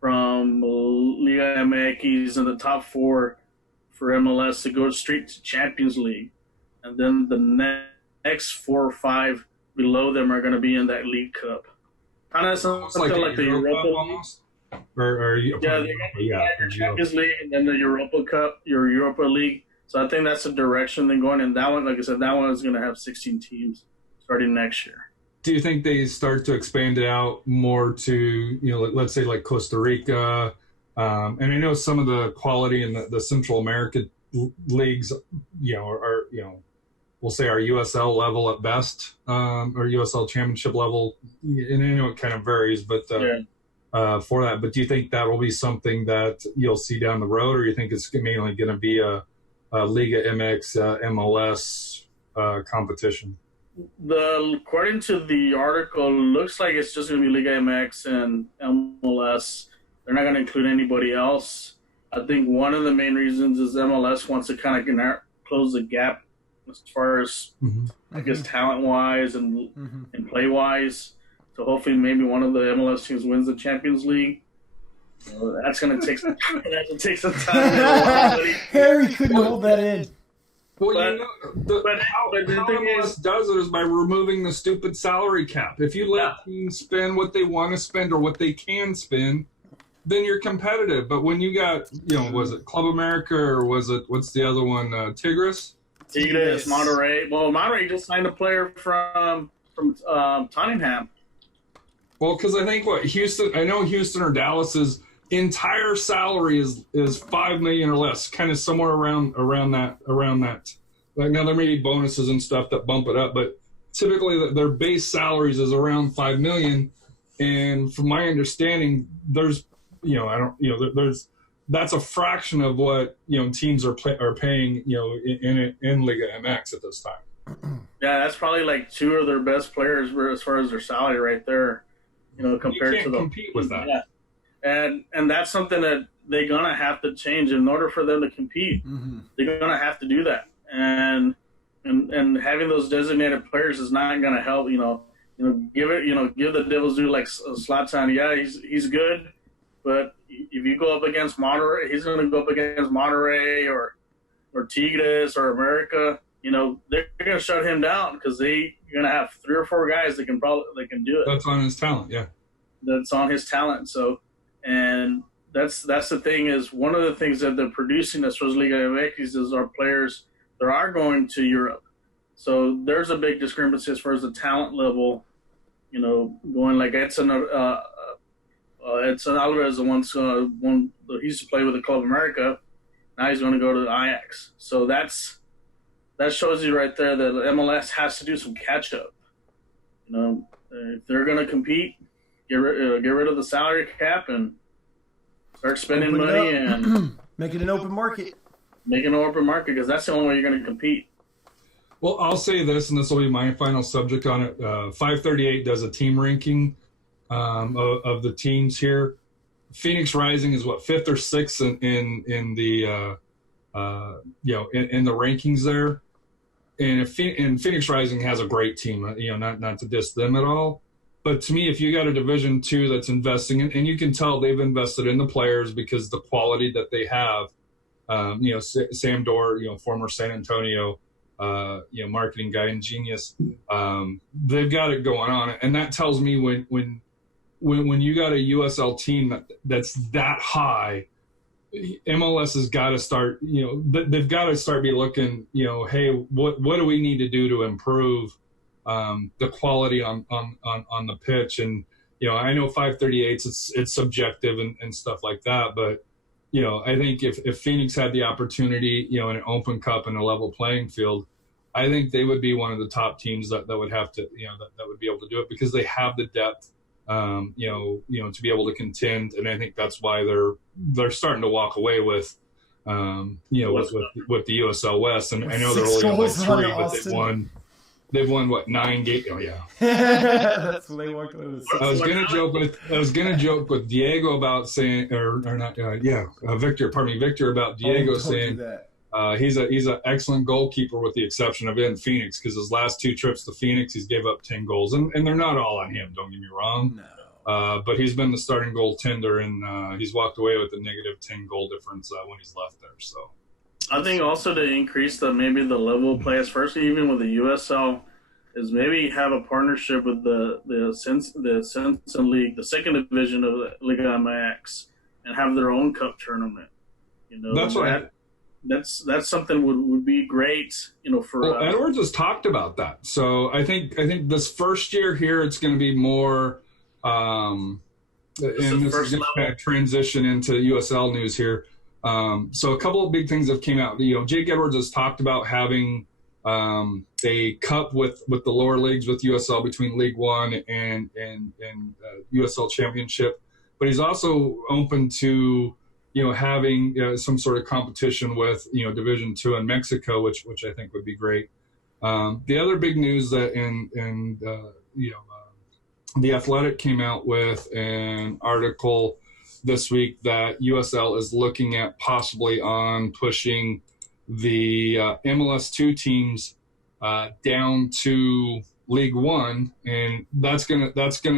from Liga MX and the top 4 for MLS to go straight to Champions League. And then the next 4 or 5 below them are going to be in that League Cup. Kind of something like the Europa almost? Or the Champions League and then the Europa Cup, your Europa League. So I think that's the direction they're going. And that one, like I said, that one is going to have 16 teams starting next year. Do you think they start to expand it out more to, let's say like Costa Rica? And I know some of the quality in the Central American leagues, are we'll say our USL level at best, or USL championship level. And I know it kind of varies, but for that. But do you think that will be something that you'll see down the road, or you think it's mainly going to be a Liga MX, MLS competition? According to the article, looks like it's just going to be Liga MX and MLS. They're not going to include anybody else. I think one of the main reasons is MLS wants to kind of close the gap as far as, I guess, talent-wise and play-wise. So hopefully maybe one of the MLS teams wins the Champions League. That's going to take some time. Harry couldn't hold that in. Well, how MLS does it is by removing the stupid salary cap. If you let teams spend what they want to spend or what they can spend, then you're competitive. But when you got, was it Club America or was it, what's the other one, Tigres? Tigres, Monterrey. Well, Monterrey just signed a player from Tottenham. Well, because I think Houston or Dallas's entire salary is $5 million or less, kind of somewhere around that. Like now there may be bonuses and stuff that bump it up, but typically their base salaries is around $5 million. And from my understanding, there's, that's a fraction of what, teams are paying, in Liga MX at this time. Yeah, that's probably like two of their best players as far as their salary right there, compared to the compete with that. Yeah. And that's something that they're going to have to change in order for them to compete. Mm-hmm. They're going to have to do that. And having those designated players is not going to help, give the Devils due like Zlatan. Yeah, he's good, but if you go up against Monterrey, he's going to go up against Monterrey or Tigres or America. They're going to shut him down because they're going to have 3 or 4 guys that can do it. That's on his talent, yeah. That's on his talent. So, and that's the thing is one of the things that they're producing as far as Liga MX is our players that are going to Europe. So there's a big discrepancy as far as the talent level. Going like Edson Alvarez, he used to play with the Club America. Now he's going to go to Ajax. So that shows you right there that MLS has to do some catch up. If they're going to compete, get rid of the salary cap and start spending money and make it an open market. Make it an open market because that's the only way you're going to compete. Well, I'll say this, and this will be my final subject on it. 538 does a team ranking of the teams here. Phoenix Rising is 5th or 6th in the in the rankings there. And Phoenix Rising has a great team. Not to diss them at all, but to me, if you got a Division II that's investing in, and you can tell they've invested in the players because the quality that they have. Sam Dorr, former San Antonio. Marketing guy and genius. They've got it going on, and that tells me when you got a USL team that's that high, MLS has got to start. They've got to start be looking. Hey, what do we need to do to improve the quality on the pitch? And I know 538's it's subjective and stuff like that, but. I think if Phoenix had the opportunity, in an open cup and a level playing field, I think they would be one of the top teams that would have to, that would be able to do it because they have the depth, to be able to contend. And I think that's why they're starting to walk away with, with the USL West. And I know they're only on 3, but they've won what 9 games? Oh yeah. That's what they walked away with. I was gonna joke with Diego about saying, or not, Victor about Diego saying he's an excellent goalkeeper with the exception of in Phoenix because his last 2 trips to Phoenix he's gave up 10 goals and they're not all on him. Don't get me wrong. No. But he's been the starting goaltender and he's walked away with a negative 10 goal difference when he's left there. So. I think also to increase maybe the level of play, especially even with the USL, is maybe have a partnership with the Simpson League, the second division of the Liga MX, and have their own cup tournament. That's right. That's something would be great. For Edwards has talked about that. So I think this first year here it's going to be more. And this is going to transition into USL news here. So a couple of big things have came out. Jake Edwards has talked about having a cup with the lower leagues with USL between League One and USL Championship, but he's also open to having some sort of competition with Division II in Mexico, which I think would be great. The other big news that the Athletic came out with an article this week that USL is looking at possibly on pushing the MLS 2 teams down to League One, and that's gonna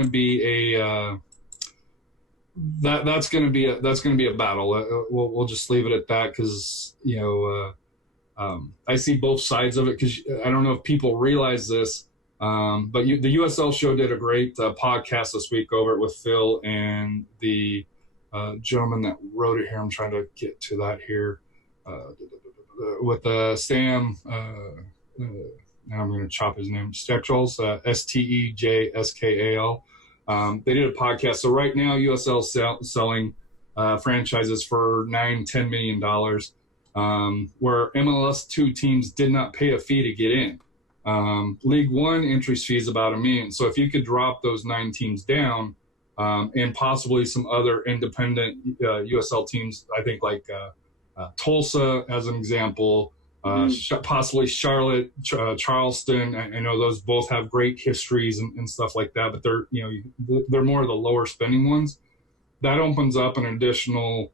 be a battle. We'll just leave it at that because I see both sides of it because I don't know if people realize this. But the USL show did a great podcast this week over it with Phil and the gentleman that wrote it here. I'm trying to get to that here with Sam. Now I'm going to chop his name. Stejskal, Stejskal. They did a podcast. So right now USL selling franchises for $9-10 million, where MLS 2 teams did not pay a fee to get in. League One entry fee is about $1 million. So if you could drop those 9 teams down, and possibly some other independent USL teams, I think like Tulsa as an example, possibly Charlotte, Charleston. I know those both have great histories and stuff like that, but they're more of the lower spending ones. That opens up an additional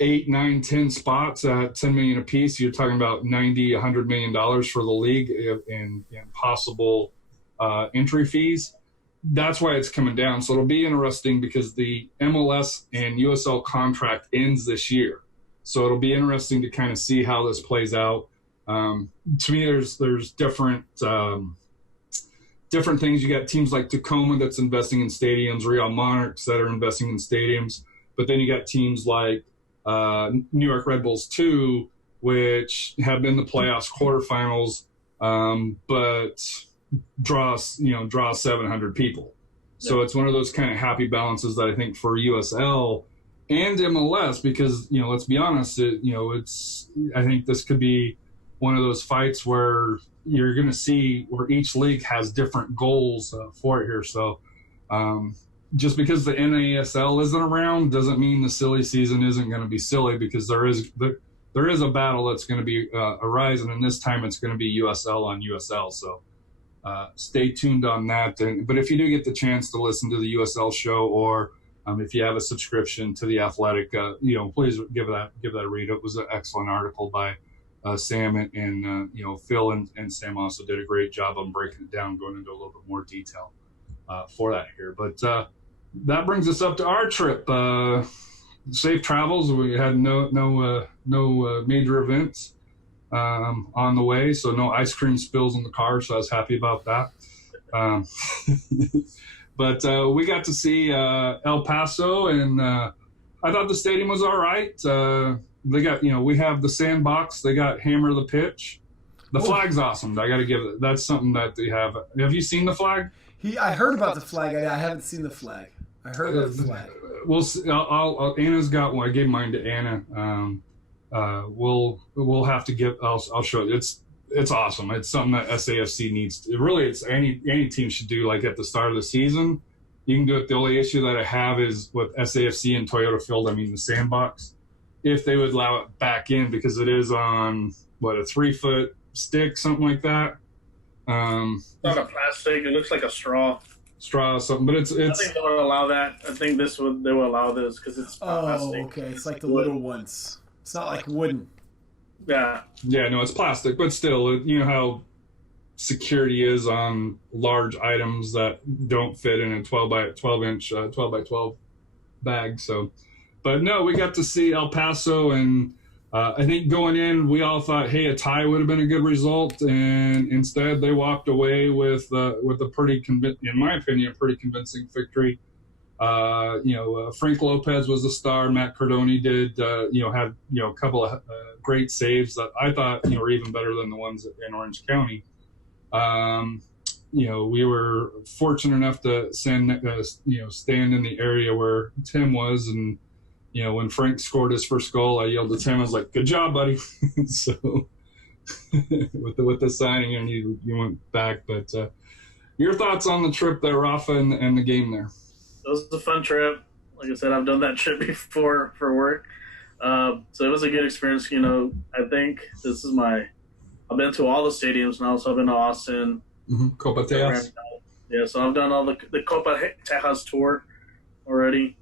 8, 9, 10 spots at $10 million apiece. You're talking about $90-100 million for the league in possible entry fees. That's why it's coming down. So it'll be interesting because the MLS and USL contract ends this year. So it'll be interesting to kind of see how this plays out. To me, there's different things. You got teams like Tacoma that's investing in stadiums, Real Monarchs that are investing in stadiums. But then you got teams like New York Red Bulls 2, which have been the playoffs quarterfinals, but draw 700 people. So it's one of those kind of happy balances that I think for USL and MLS, because let's be honest, I think this could be one of those fights where you're going to see where each league has different goals for it here. So just because the NASL isn't around doesn't mean the silly season isn't going to be silly, because there is a battle that's going to be arising, and this time it's going to be USL on USL. So stay tuned on that. But if you do get the chance to listen to the USL show, or if you have a subscription to The Athletic, please give that a read. It was an excellent article by Sam and Phil and Sam also did a great job on breaking it down, going into a little bit more detail for that here. But that brings us up to our trip. Safe travels. We had no major events on the way, so no ice cream spills in the car, so I was happy about that. But we got to see El Paso, and I thought the stadium was all right. They got, we have the sandbox. They got Hammer the Pitch. The flag's awesome. I got to give it. That's something that they have. Have you seen the flag? I heard about the flag. I haven't seen the flag. I heard about the flag. Anna's got one. I gave mine to Anna. We'll have to give. I'll show you. It's awesome. It's something that SAFC needs. It's any team should do. Like at the start of the season, you can do it. The only issue that I have is with SAFC and Toyota Field. I mean the sandbox. If they would allow it back in, because it is on a 3-foot stick, something like that. It's not a plastic. It looks like a straw. Straw or something, but it's. I think they would allow that. I think they will allow this because it's plastic. Oh, okay. It's like the little ones. It's not like wooden. Yeah. Yeah, no, it's plastic, but still, you know how security is on large items that don't fit in a 12 by 12 inch, 12 by 12 bag. So, but no, we got to see El Paso, and I think going in, we all thought, hey, a tie would have been a good result, and instead they walked away with a pretty, in my opinion, a pretty convincing victory. Frank Lopez was the star. Matt Cardoni did, had a couple of great saves that I thought were even better than the ones in Orange County. We were fortunate enough to stand in the area where Tim was, and when Frank scored his first goal, I yelled to Tim. I was like, "Good job, buddy!" So with the signing, and you went back. But your thoughts on the trip there, Rafa, and the game there? It was a fun trip. Like I said, I've done that trip before for work. So it was a good experience. I think this is I've been to all the stadiums now, so I've been to Austin. Mm-hmm. Copa Tejas. Yeah, so I've done all the Copa Tejas tour already.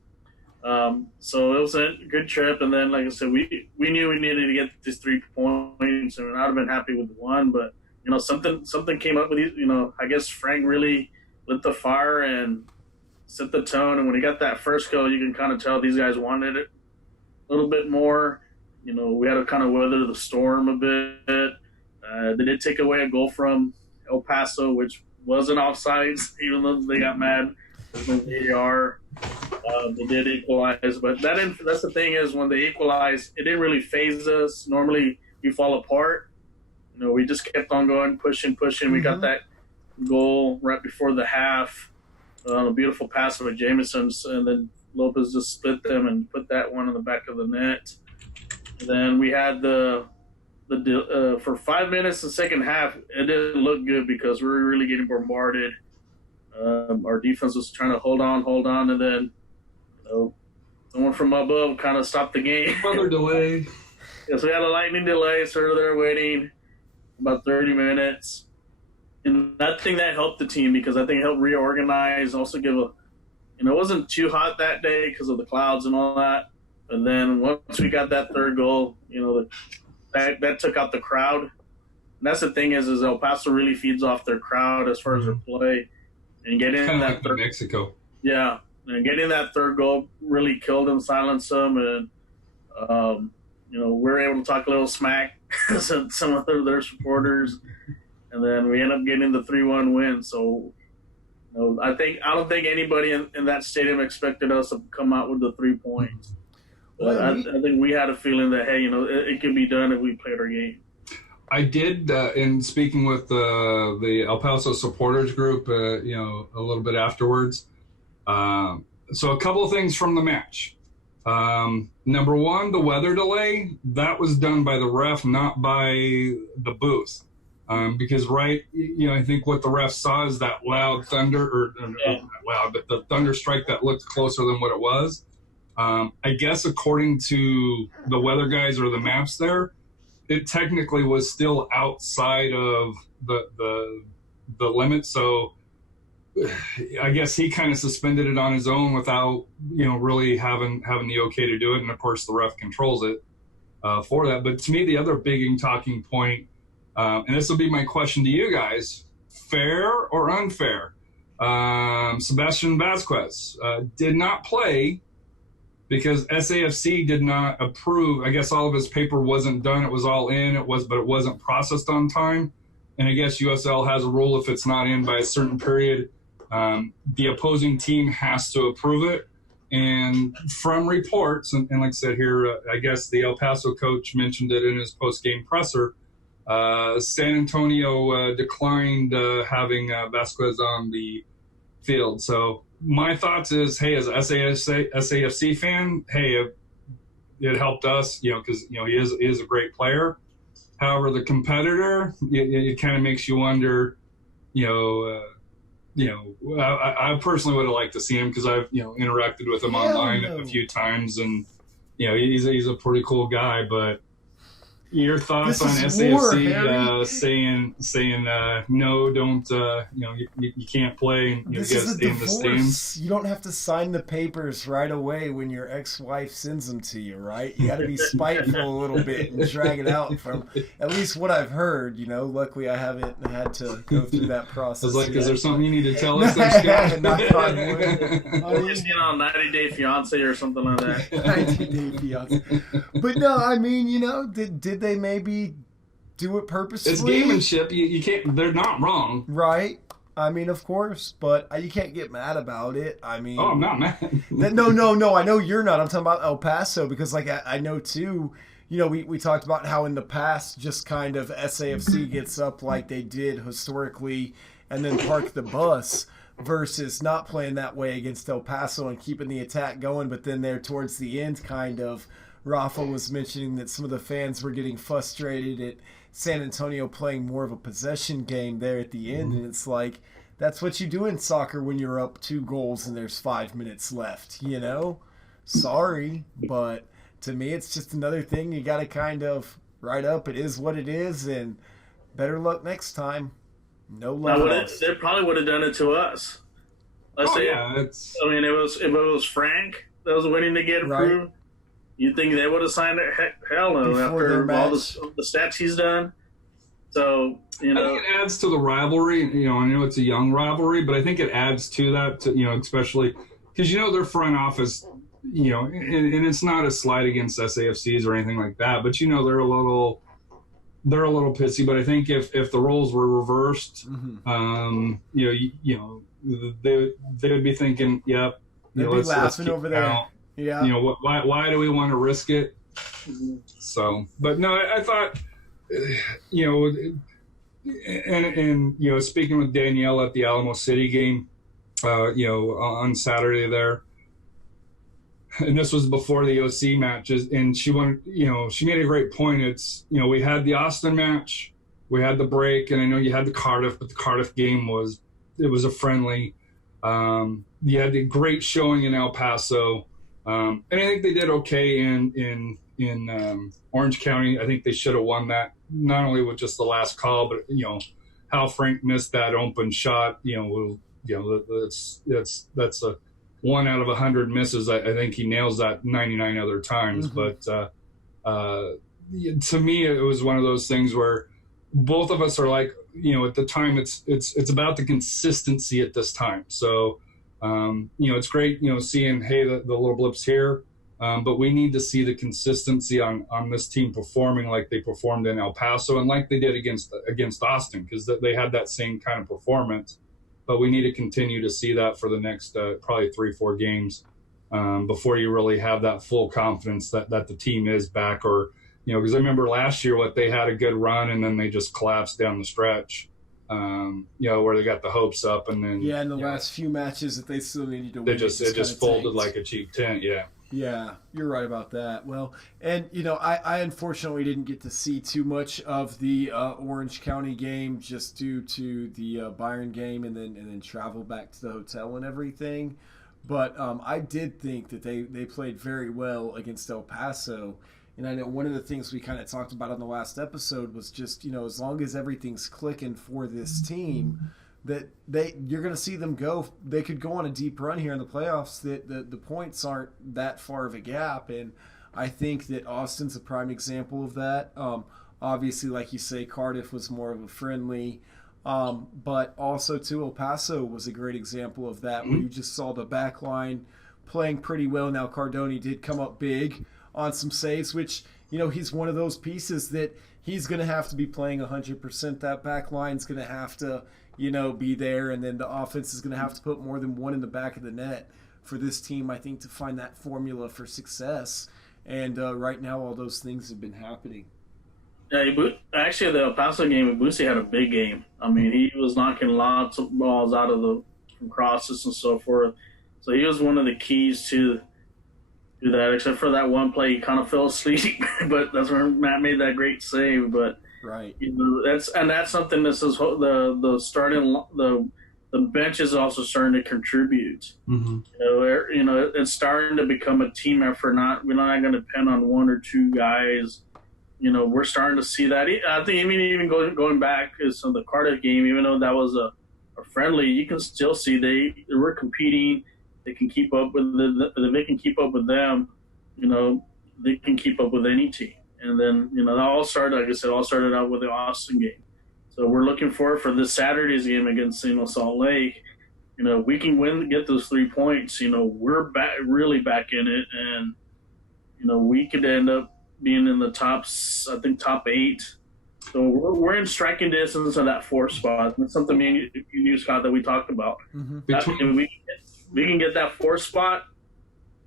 So it was a good trip. And then, like I said, we knew we needed to get these 3 points, and I'd have been happy with one. But, something came up with these. I guess Frank really lit the fire and set the tone, and when he got that first goal, you can kind of tell these guys wanted it a little bit more. We had to kind of weather the storm a bit. They did take away a goal from El Paso, which wasn't offsides, even though they got mad with the VAR. They did equalize, but that's the thing is when they equalized, it didn't really phase us. Normally, you fall apart. We just kept on going, pushing. We got that goal right before the half. A beautiful pass by Jameson, and then Lopez just split them and put that one in the back of the net. And then we had the for 5 minutes the second half, it didn't look good because we were really getting bombarded. Our defense was trying to hold on, and then someone from above kind of stopped the game. Weather delay. Yes, we had a lightning delay, so we were there waiting about 30 minutes. And I think that helped the team because I think it helped reorganize, also give a – it wasn't too hot that day because of the clouds and all that. And then once we got that third goal, that took out the crowd. And that's the thing is El Paso really feeds off their crowd as far as their play. And getting kind of that like third, Mexico. Yeah, and getting that third goal really killed them, silenced them, and we were able to talk a little smack to some of their supporters, and then we end up getting the 3-1 win. So, I don't think anybody in that stadium expected us to come out with the 3 points. But I think we had a feeling that it could be done if we played our game. I did, in speaking with the El Paso supporters group, a little bit afterwards. So a couple of things from the match. Number one, the weather delay, that was done by the ref, not by the booth. Because I think what the ref saw is that loud thunder, not loud, but the thunder strike that looked closer than what it was. I guess according to the weather guys or the maps there, it technically was still outside of the limit. So I guess he kind of suspended it on his own without, really having the okay to do it. And of course the ref controls it for that. But to me, the other big talking point, and this will be my question to you guys, fair or unfair? Sebastian Vasquez did not play because SAFC did not approve. I guess all of his paper wasn't done. It was all in. But it wasn't processed on time. And I guess USL has a rule if it's not in by a certain period, the opposing team has to approve it. And from reports, and like I said here, I guess the El Paso coach mentioned it in his post-game presser, San Antonio declined having Vasquez on the field. So my thoughts is, hey, as an SAFC fan, hey, it helped us, because he is a great player. However, the competitor, it kind of makes you wonder, I personally would have liked to see him because I've interacted with him online a few times, and he's a pretty cool guy, but. Your thoughts on SAFC saying no, don't you can't play, and you got to stay in the stands. You don't have to sign the papers right away when your ex-wife sends them to you, right? You got to be spiteful a little bit and drag it out. From at least what I've heard, luckily I haven't had to go through that process. I was like, yet. is there something you need to tell us? Just 90-Day Fiance or something like that. 90-Day Fiance. But no, I mean, did they maybe do it purposely? It's gamemanship. You can't. They're not wrong, right? I mean, of course, but you can't get mad about it. I mean, I'm not mad. No. I know you're not. I'm talking about El Paso because, I know too. We talked about how in the past, just kind of SAFC gets up like they did historically, and then park the bus. Versus not playing that way against El Paso and keeping the attack going, but then there towards the end, kind of. Rafa was mentioning that some of the fans were getting frustrated at San Antonio playing more of a possession game there at the end. And it's like, that's what you do in soccer when you're up 2 goals and there's 5 minutes left, Sorry, but to me it's just another thing you got to kind of write up. It is what it is, and better luck next time. No luck. They probably would have done it to us. Let's say, if it was Frank that was waiting to get approved, right. You think they would have signed it? Hell no, after all the stats he's done. So, I think it adds to the rivalry. I know it's a young rivalry, but I think it adds to that, especially because, their front office, and it's not a slight against SAFCs or anything like that, but, they're a little pissy. But I think if the roles were reversed, they would be thinking, yep, they'd be laughing over there. Out. Yeah. Why do we want to risk it? So, but no, I thought, and speaking with Danielle at the Alamo City game, on Saturday there, and this was before the OC matches, and she made a great point. It's, we had the Austin match, we had the break, and I know you had the Cardiff, but the Cardiff game was a friendly. You had the great showing in El Paso, and I think they did okay in Orange County. I think they should have won that, not only with just the last call, but how Frank missed that open shot. That's a 1 out of 100 misses. I think he nails that 99 other times. Mm-hmm. But to me, it was one of those things where both of us are like, at the time, it's about the consistency at this time. So, it's great, seeing, hey, the little blips here, but we need to see the consistency on this team performing like they performed in El Paso and like they did against Austin, because they had that same kind of performance. But we need to continue to see that for the next probably 3-4 games before you really have that full confidence that the team is back. Or, because I remember last year they had a good run and then they just collapsed down the stretch, where they got the hopes up and then. Yeah, in the last few matches that they still needed to win. It just folded like a cheap tent, yeah. Yeah, you're right about that. Well, and, I unfortunately didn't get to see too much of the Orange County game just due to the Bayern game and then travel back to the hotel and everything. But I did think that they played very well against El Paso. And I know one of the things we kind of talked about on the last episode was just, as long as everything's clicking for this team, that you're going to see them go. They could go on a deep run here in the playoffs. That the points aren't that far of a gap, and I think that Austin's a prime example of that. Obviously, like you say, Cardiff was more of a friendly, but also too El Paso was a great example of that, where you just saw the back line playing pretty well. Now Cardoni did come up big on some saves, which he's one of those pieces that he's going to have to be playing 100%. That back line's going to have to be there, and then the offense is going to have to put more than one in the back of the net for this team, I think, to find that formula for success. And right now, all those things have been happening. Yeah, actually, the El Paso game, Ibusi had a big game. I mean, he was knocking lots of balls out of from crosses and so forth. So he was one of the keys to that, except for that one play, he kind of fell asleep. But that's where Matt made that great save. But right, that's something. This is the starting the bench is also starting to contribute. Mm-hmm. It's starting to become a team effort. We're not going to depend on one or two guys. We're starting to see that. I think even going back to the Cardiff game, even though that was a friendly, you can still see they were competing. They can keep up with they can keep up with them. They can keep up with any team. And then, that all started, like I said, out with the Austin game. So we're looking forward for this Saturday's game against Salt Lake. We can get those 3 points. We're really back in it. And, we could end up being in the top 8. So we're in striking distance of that 4th spot. That's something me and you, Scott, that we talked about. Mm-hmm. We can get that 4th spot.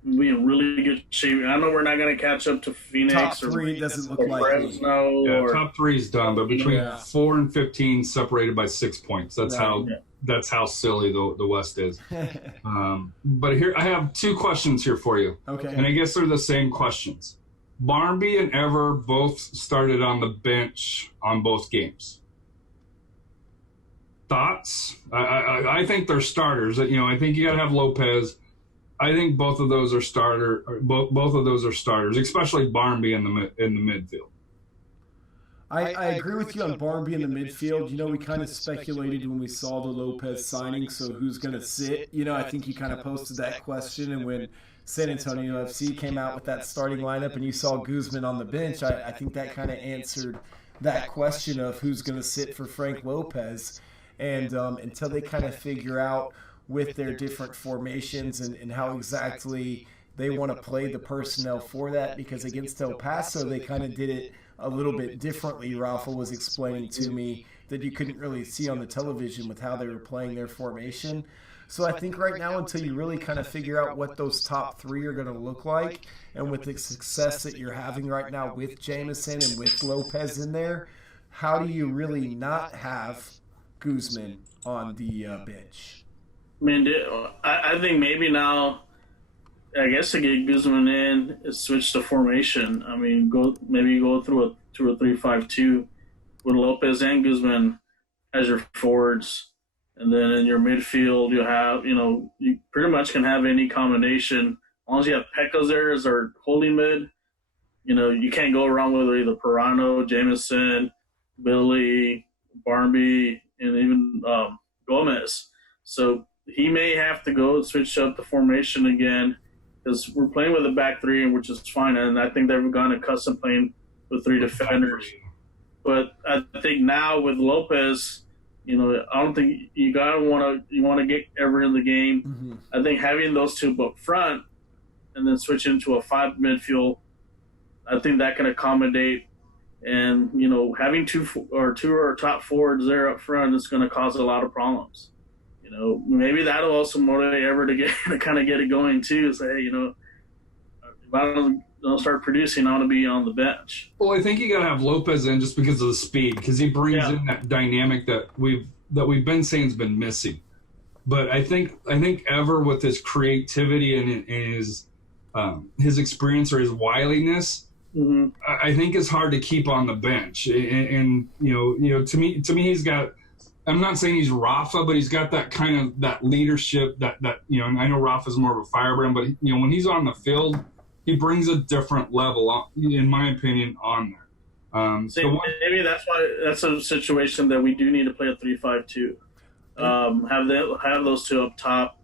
We in really good shape. I know we're not going to catch up to Phoenix top 3 doesn't look like Fresno. Yeah, top 3 is done, but between 4 and 15, separated by 6 points. That's how silly the West is. But here I have 2 questions here for you. Okay, and I guess they're the same questions. Barnby and Ever both started on the bench on both games. Thoughts? I think they're starters. I think you got to have Lopez. I think both of those are starters, especially Barnby in the midfield. I agree with you on Barnby in the midfield. We kind of speculated when we saw the Lopez signing, so who's going to sit? I think you kind of posted that question, and when San Antonio FC came out with that starting lineup and you saw Guzman on the bench, I think that kind of answered that question of who's going to sit for Frank Lopez. And until they kind of figure out with their different formations and how exactly they want to play the personnel for that, because against El Paso, they kind of did it a little bit differently. Ralph was explaining to me that you couldn't really see on the television with how they were playing their formation. So I think right now, until you really kind of figure out what those top 3 are going to look like, and with the success that you're having right now with Jamison and with Lopez in there, how do you really not have Guzman on the bench? I mean, I think maybe now I guess to get Guzman in is switch the formation. I mean, go through a 3-5-2 with Lopez and Guzman as your forwards, and then in your midfield you have you pretty much can have any combination as long as you have Pekka's there as our holding mid. You can't go wrong with either Pirano, Jameson, Billy, Barmby, and even Gomez. So he may have to go switch up the formation again because we're playing with a back three, which is fine. And I think they're going to custom playing with three defenders. But I think now with Lopez, I don't think you want to get ever in the game. Mm-hmm. I think having those two up front and then switch into a 5 midfield, I think that can accommodate. And having two or top forwards there up front is going to cause a lot of problems. Maybe that'll also motivate Ever to kind of get it going too. Say, hey, if I don't start producing, I want to be on the bench. Well, I think you got to have Lopez in just because of the speed, because he brings in that dynamic that we've been saying has been missing. But I think Ever, with his creativity and his experience or his wiliness, mm-hmm. I think it's hard to keep on the bench. And to me, he's got. I'm not saying he's Rafa, but he's got that kind of that leadership that and I know Rafa's more of a firebrand, but when he's on the field, he brings a different level, in my opinion, on there. Maybe that's a situation that we do need to play a 3-5-2. Have those two up top.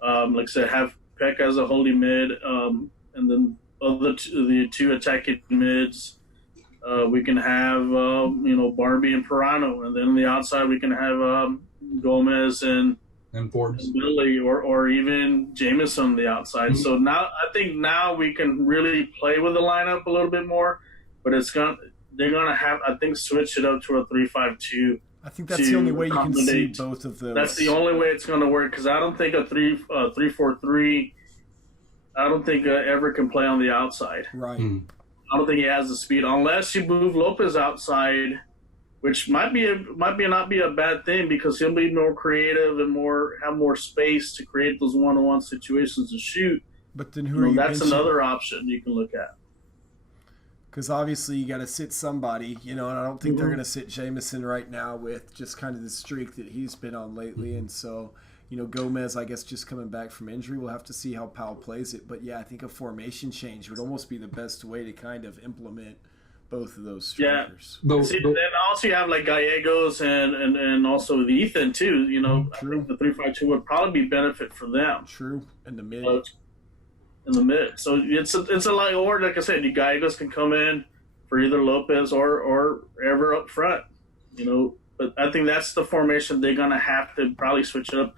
Like I said, have Peck as a holding mid, and then the two attacking mids. We can have Barbie and Pirano, and then on the outside we can have Gomez and Forbes, Billy, or even Jameson on the outside. Mm-hmm. So I think we can really play with the lineup a little bit more, but they're gonna have, I think, switch it up to a 3-5-2. I think that's the only way you can see both of those. That's the only way it's going to work, because I don't think a 3-4-3. I don't think Ever can play on the outside. Right. Mm. I don't think he has the speed unless you move Lopez outside, which might not be a bad thing, because he'll be more creative and have more space to create those one-on-one situations to shoot. But then who are you that's benching? Another option you can look at. Because obviously you got to sit somebody, and I don't think they're going to sit Jameson right now with just kind of the streak that he's been on lately. And so, Gomez, I guess, just coming back from injury, we'll have to see how Powell plays it. But yeah, I think a formation change would almost be the best way to kind of implement both of those strikers. Yeah. Then also you have like Gallegos and also the Ethan too. I think the 3-5-2 would probably be benefit for them. True. In the mid. So it's a lot, or like I said, you Gallegos can come in for either Lopez or Ever up front. But I think that's the formation they're gonna have to probably switch up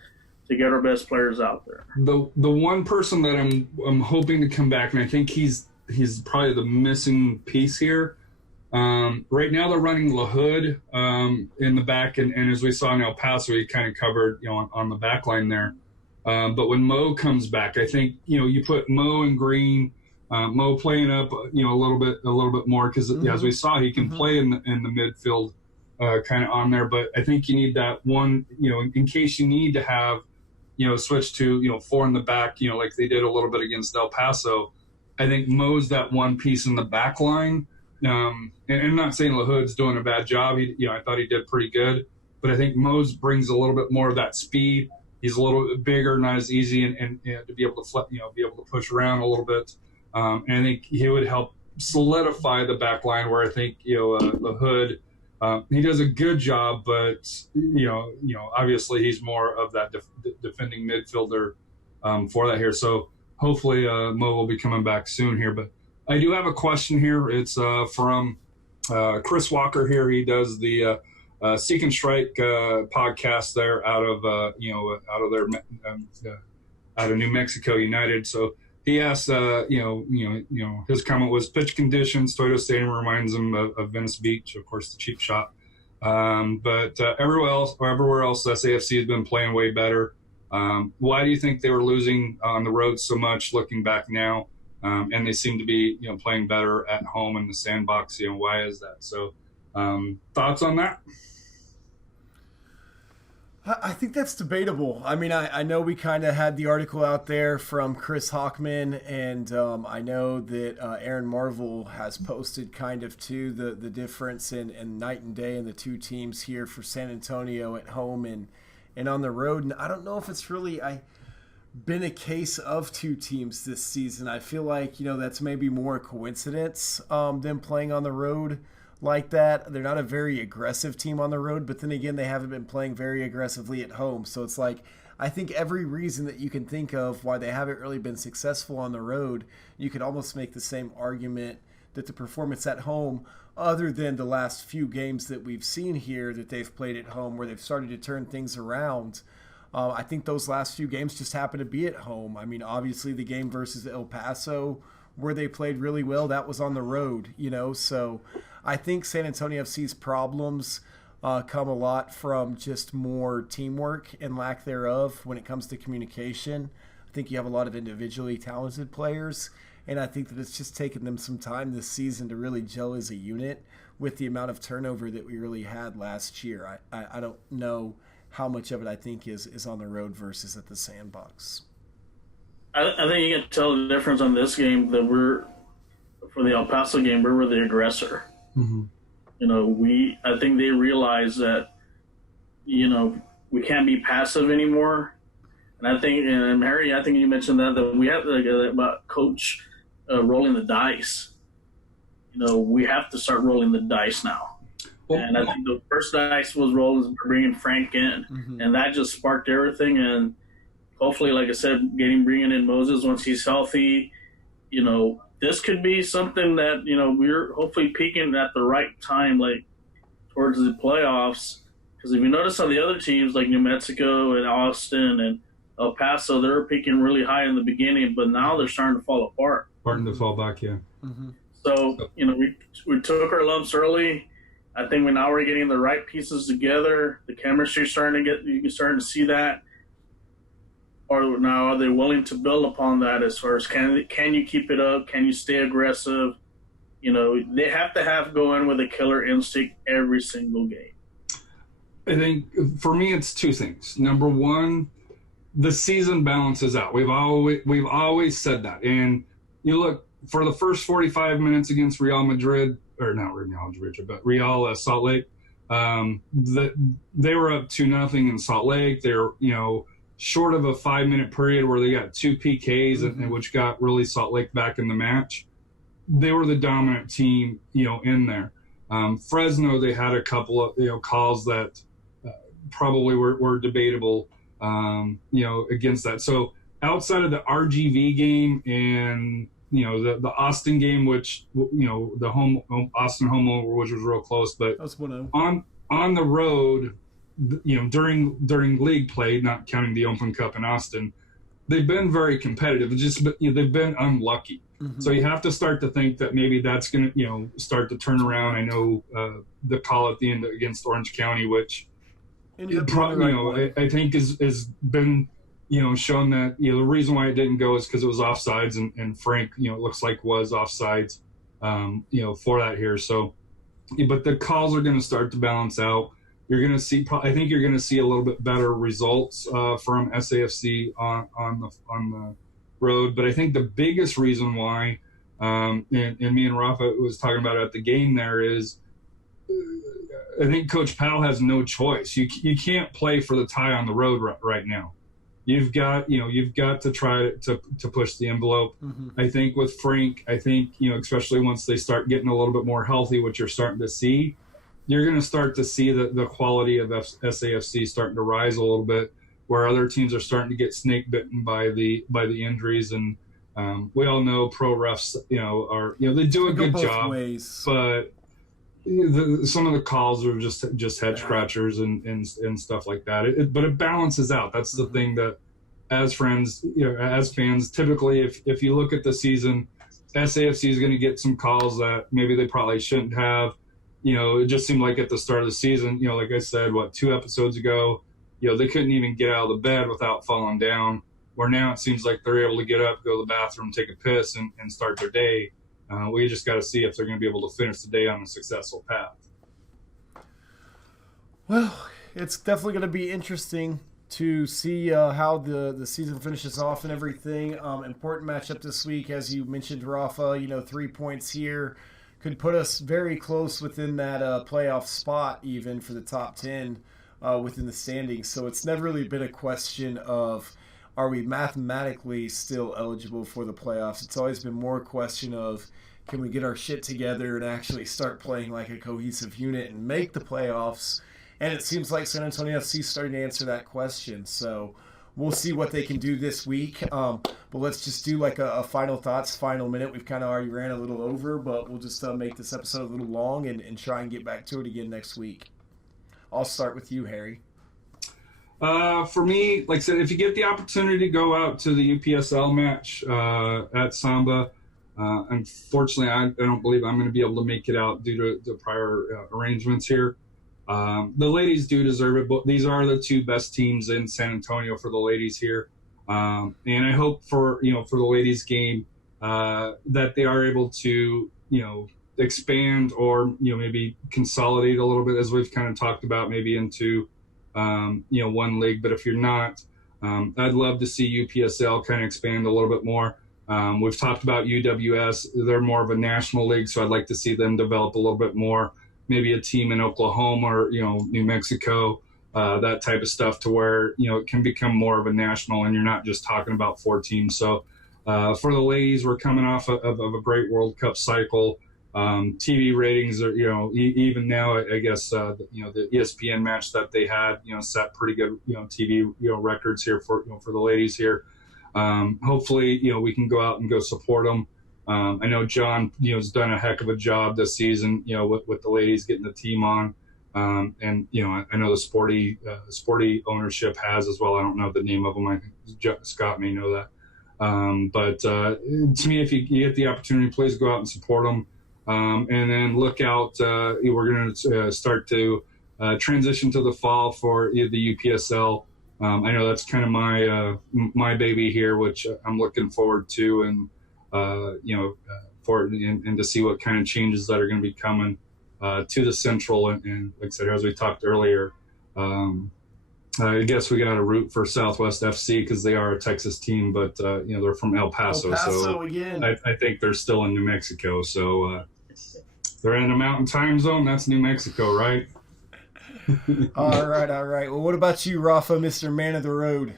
to get our best players out there. The one person that I'm hoping to come back, and I think he's probably the missing piece here. Right now they're running LaHood in the back, and as we saw in El Paso, he kind of covered on the back line there. But when Mo comes back, I think you put Mo and Green, Mo playing up a little bit more, because as we saw, he can play in the midfield kind of on there. But I think you need that one, in case you need to have switch to 4 in the back, like they did a little bit against El Paso. I think Mo's that one piece in the back line. And I'm not saying LaHood's doing a bad job. I thought he did pretty good, but I think Mo's brings a little bit more of that speed. He's a little bit bigger, not as easy, and to be able to be able to push around a little bit. And I think he would help solidify the back line, where I think LaHood, he does a good job, but obviously he's more of that defending midfielder for that here. So hopefully Mo will be coming back soon here. But I do have a question here. It's from Chris Walker here. He does the Seek and Strike podcast there out of New Mexico United. So he asked, his comment was pitch conditions. Toyota Stadium reminds him of Venice Beach, of course, the cheap shot. But everywhere else, the SAFC has been playing way better. Why do you think they were losing on the road so much? Looking back now, and they seem to be playing better at home in the sandbox. Why is that? So thoughts on that? I think that's debatable. I mean, I know we kind of had the article out there from Chris Hockman, and I know that Aaron Marvel has posted kind of too the difference in night and day in the two teams here for San Antonio at home and on the road. And I don't know if it's really been a case of two teams this season. I feel like, that's maybe more a coincidence than playing on the road like that. They're not a very aggressive team on the road, but then again, they haven't been playing very aggressively at home. So it's like, I think every reason that you can think of why they haven't really been successful on the road, you could almost make the same argument that the performance at home, other than the last few games that we've seen here that they've played at home where they've started to turn things around, I think those last few games just happen to be at home. I mean, obviously the game versus El Paso where they played really well, that was on the road, so I think San Antonio FC's problems come a lot from just more teamwork and lack thereof when it comes to communication. I think you have a lot of individually talented players, and I think that it's just taken them some time this season to really gel as a unit with the amount of turnover that we really had last year. I don't know how much of it I think is on the road versus at the Sandbox. I think you can tell the difference on this game that for the El Paso game, we were the aggressor. Mm-hmm. I think they realize that, we can't be passive anymore. And I think, and Harry, I think you mentioned that we have about coach rolling the dice. We have to start rolling the dice now. And I think the first dice was rolled bringing Frank in, and that just sparked everything. And hopefully, like I said, bringing in Moses once he's healthy, this could be something that, we're hopefully peaking at the right time, like towards the playoffs. Because if you notice on the other teams like New Mexico and Austin and El Paso, they're peaking really high in the beginning, but now they're starting to fall apart. Starting to fall back, yeah. Mm-hmm. So, we took our lumps early. I think we're getting the right pieces together. The chemistry you're starting to see that. Or now are they willing to build upon that as far as can you keep it up? Can you stay aggressive? They have to go in with a killer instinct every single game. I think for me it's two things. Number one, the season balances out. We've always said that. And you look for the first 45 minutes against Real Madrid, or not Real Madrid, but Real Salt Lake. They were up 2-0 in Salt Lake. They're short of a 5-minute period where they got 2 PKs, and which got really Salt Lake back in the match. They were the dominant team, in there. Fresno, they had a couple of calls that probably were debatable, against that. So outside of the RGV game and the Austin game, which the Austin home, which was real close, but on the road, during league play, not counting the Open Cup in Austin, they've been very competitive. They've been unlucky. Mm-hmm. So you have to start to think that maybe that's going to start to turn around. I know the call at the end against Orange County, which I think has been shown that the reason why it didn't go is because it was offsides, and Frank it looks like was offsides for that here. So, but the calls are going to start to balance out. You're going to see. I think you're going to see a little bit better results from SAFC on the road. But I think the biggest reason why, and me and Rafa was talking about it at the game there, is I think Coach Powell has no choice. You can't play for the tie on the road right now. You've got to try to push the envelope. Mm-hmm. I think with Frank, especially once they start getting a little bit more healthy, which you're starting to see. You're going to start to see the quality of SAFC starting to rise a little bit, where other teams are starting to get snake bitten by the injuries. And we all know pro refs, they do a good job, but some of the calls are just head scratchers and stuff like that. But it balances out. That's the thing that, as fans, typically if you look at the season, SAFC is going to get some calls that maybe they probably shouldn't have. It just seemed like at the start of the season, like I said, 2 episodes ago, they couldn't even get out of the bed without falling down. Where now it seems like they're able to get up, go to the bathroom, take a piss, and start their day. We just got to see if they're going to be able to finish the day on a successful path. Well, it's definitely going to be interesting to see how the season finishes off and everything. Important matchup this week, as you mentioned, Rafa. 3 points here could put us very close within that playoff spot, even for the top 10 within the standings. So it's never really been a question of, are we mathematically still eligible for the playoffs? It's always been more a question of, can we get our shit together and actually start playing like a cohesive unit and make the playoffs? And it seems like San Antonio FC is starting to answer that question. So we'll see what they can do this week. But let's just do like a final thoughts, final minute. We've kind of already ran a little over, but we'll just make this episode a little long and try and get back to it again next week. I'll start with you, Harry. For me, like I said, if you get the opportunity to go out to the UPSL match at Samba, unfortunately, I don't believe I'm going to be able to make it out due to the prior arrangements here. The ladies do deserve it, but these are the two best teams in San Antonio for the ladies here. And I hope for the ladies game that they are able to, expand or, maybe consolidate a little bit, as we've kind of talked about, maybe into, one league. But if you're not, I'd love to see UPSL kind of expand a little bit more. We've talked about UWS. They're more of a national league, so I'd like to see them develop a little bit more. Maybe a team in Oklahoma or, New Mexico, that type of stuff, to where, it can become more of a national and you're not just talking about 4 teams. So for the ladies, we're coming off of a great World Cup cycle. TV ratings are, even now, I guess, the ESPN match that they had, set pretty good, TV, records here for the ladies here. Hopefully, we can go out and go support them. I know John, has done a heck of a job this season, with the ladies getting the team on. And, I know the sporty ownership has as well. I don't know the name of them. I think Scott may know that. But to me, if you get the opportunity, please go out and support them. And then look out, we're going to start to transition to the fall for the UPSL. I know that's kind of my baby here, which I'm looking forward to, and and to see what kind of changes that are going to be coming to the Central. And like I said, as we talked earlier, I guess we got to root for Southwest FC because they are a Texas team, but they're from El Paso, so again. I think they're still in New Mexico. So they're in the Mountain Time Zone. That's New Mexico, right? All right. Well, what about you, Rafa, Mr. Man of the Road?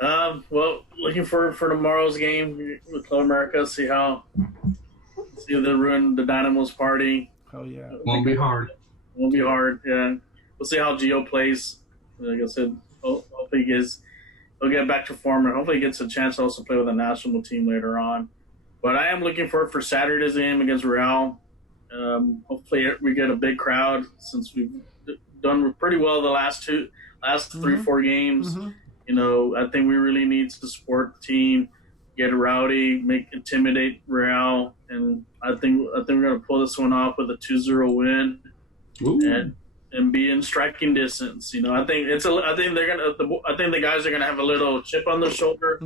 Well, looking for tomorrow's game with Club America. See if they ruin the Dynamo's party. Oh yeah, Won't be hard. Yeah, we'll see how Gio plays. Like I said, hopefully he'll get back to form, and hopefully he gets a chance to also play with the national team later on. But I am looking for Saturday's game against Real. Hopefully we get a big crowd, since we've done pretty well the last 3-4 games. Mm-hmm. I think we really need to support the team, get rowdy, intimidate Real, and I think we're gonna pull this one off with a 2-0 win. Ooh. And be in striking distance. I think the guys are gonna have a little chip on their shoulder,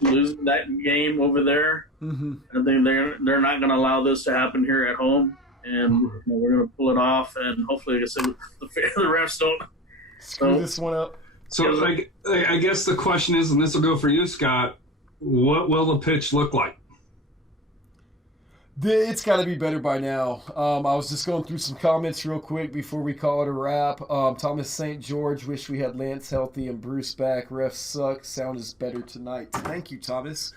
losing that game over there. Mm-hmm. I think they're not gonna allow this to happen here at home, and we're gonna pull it off. And hopefully, like I said, the refs don't screw this one up. So I guess the question is, and this will go for you, Scott, what will the pitch look like? It's got to be better by now. I was just going through some comments real quick before we call it a wrap. Thomas St. George, wish we had Lance healthy and Bruce back. Refs suck. Sound is better tonight. Thank you, Thomas.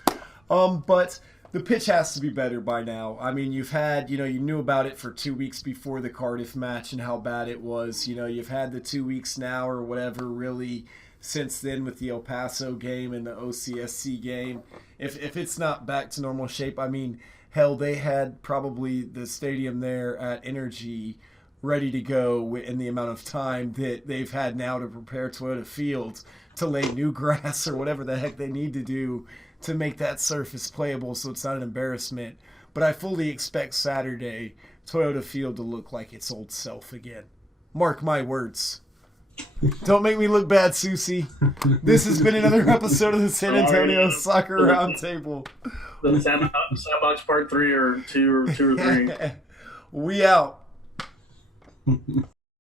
But the pitch has to be better by now. I mean, you've had, you knew about it for 2 weeks before the Cardiff match and how bad it was. You've had the 2 weeks now or whatever really since then with the El Paso game and the OCSC game. If it's not back to normal shape, I mean, hell, they had probably the stadium there at Energy ready to go in the amount of time that they've had now to prepare Toyota Field to lay new grass or whatever the heck they need to do to make that surface playable so it's not an embarrassment. But I fully expect Saturday Toyota Field to look like its old self again. Mark my words. Don't make me look bad, Susie. This has been another episode of the San Antonio Soccer Roundtable. The Sandbox Part 3 or 2 or 3. We out.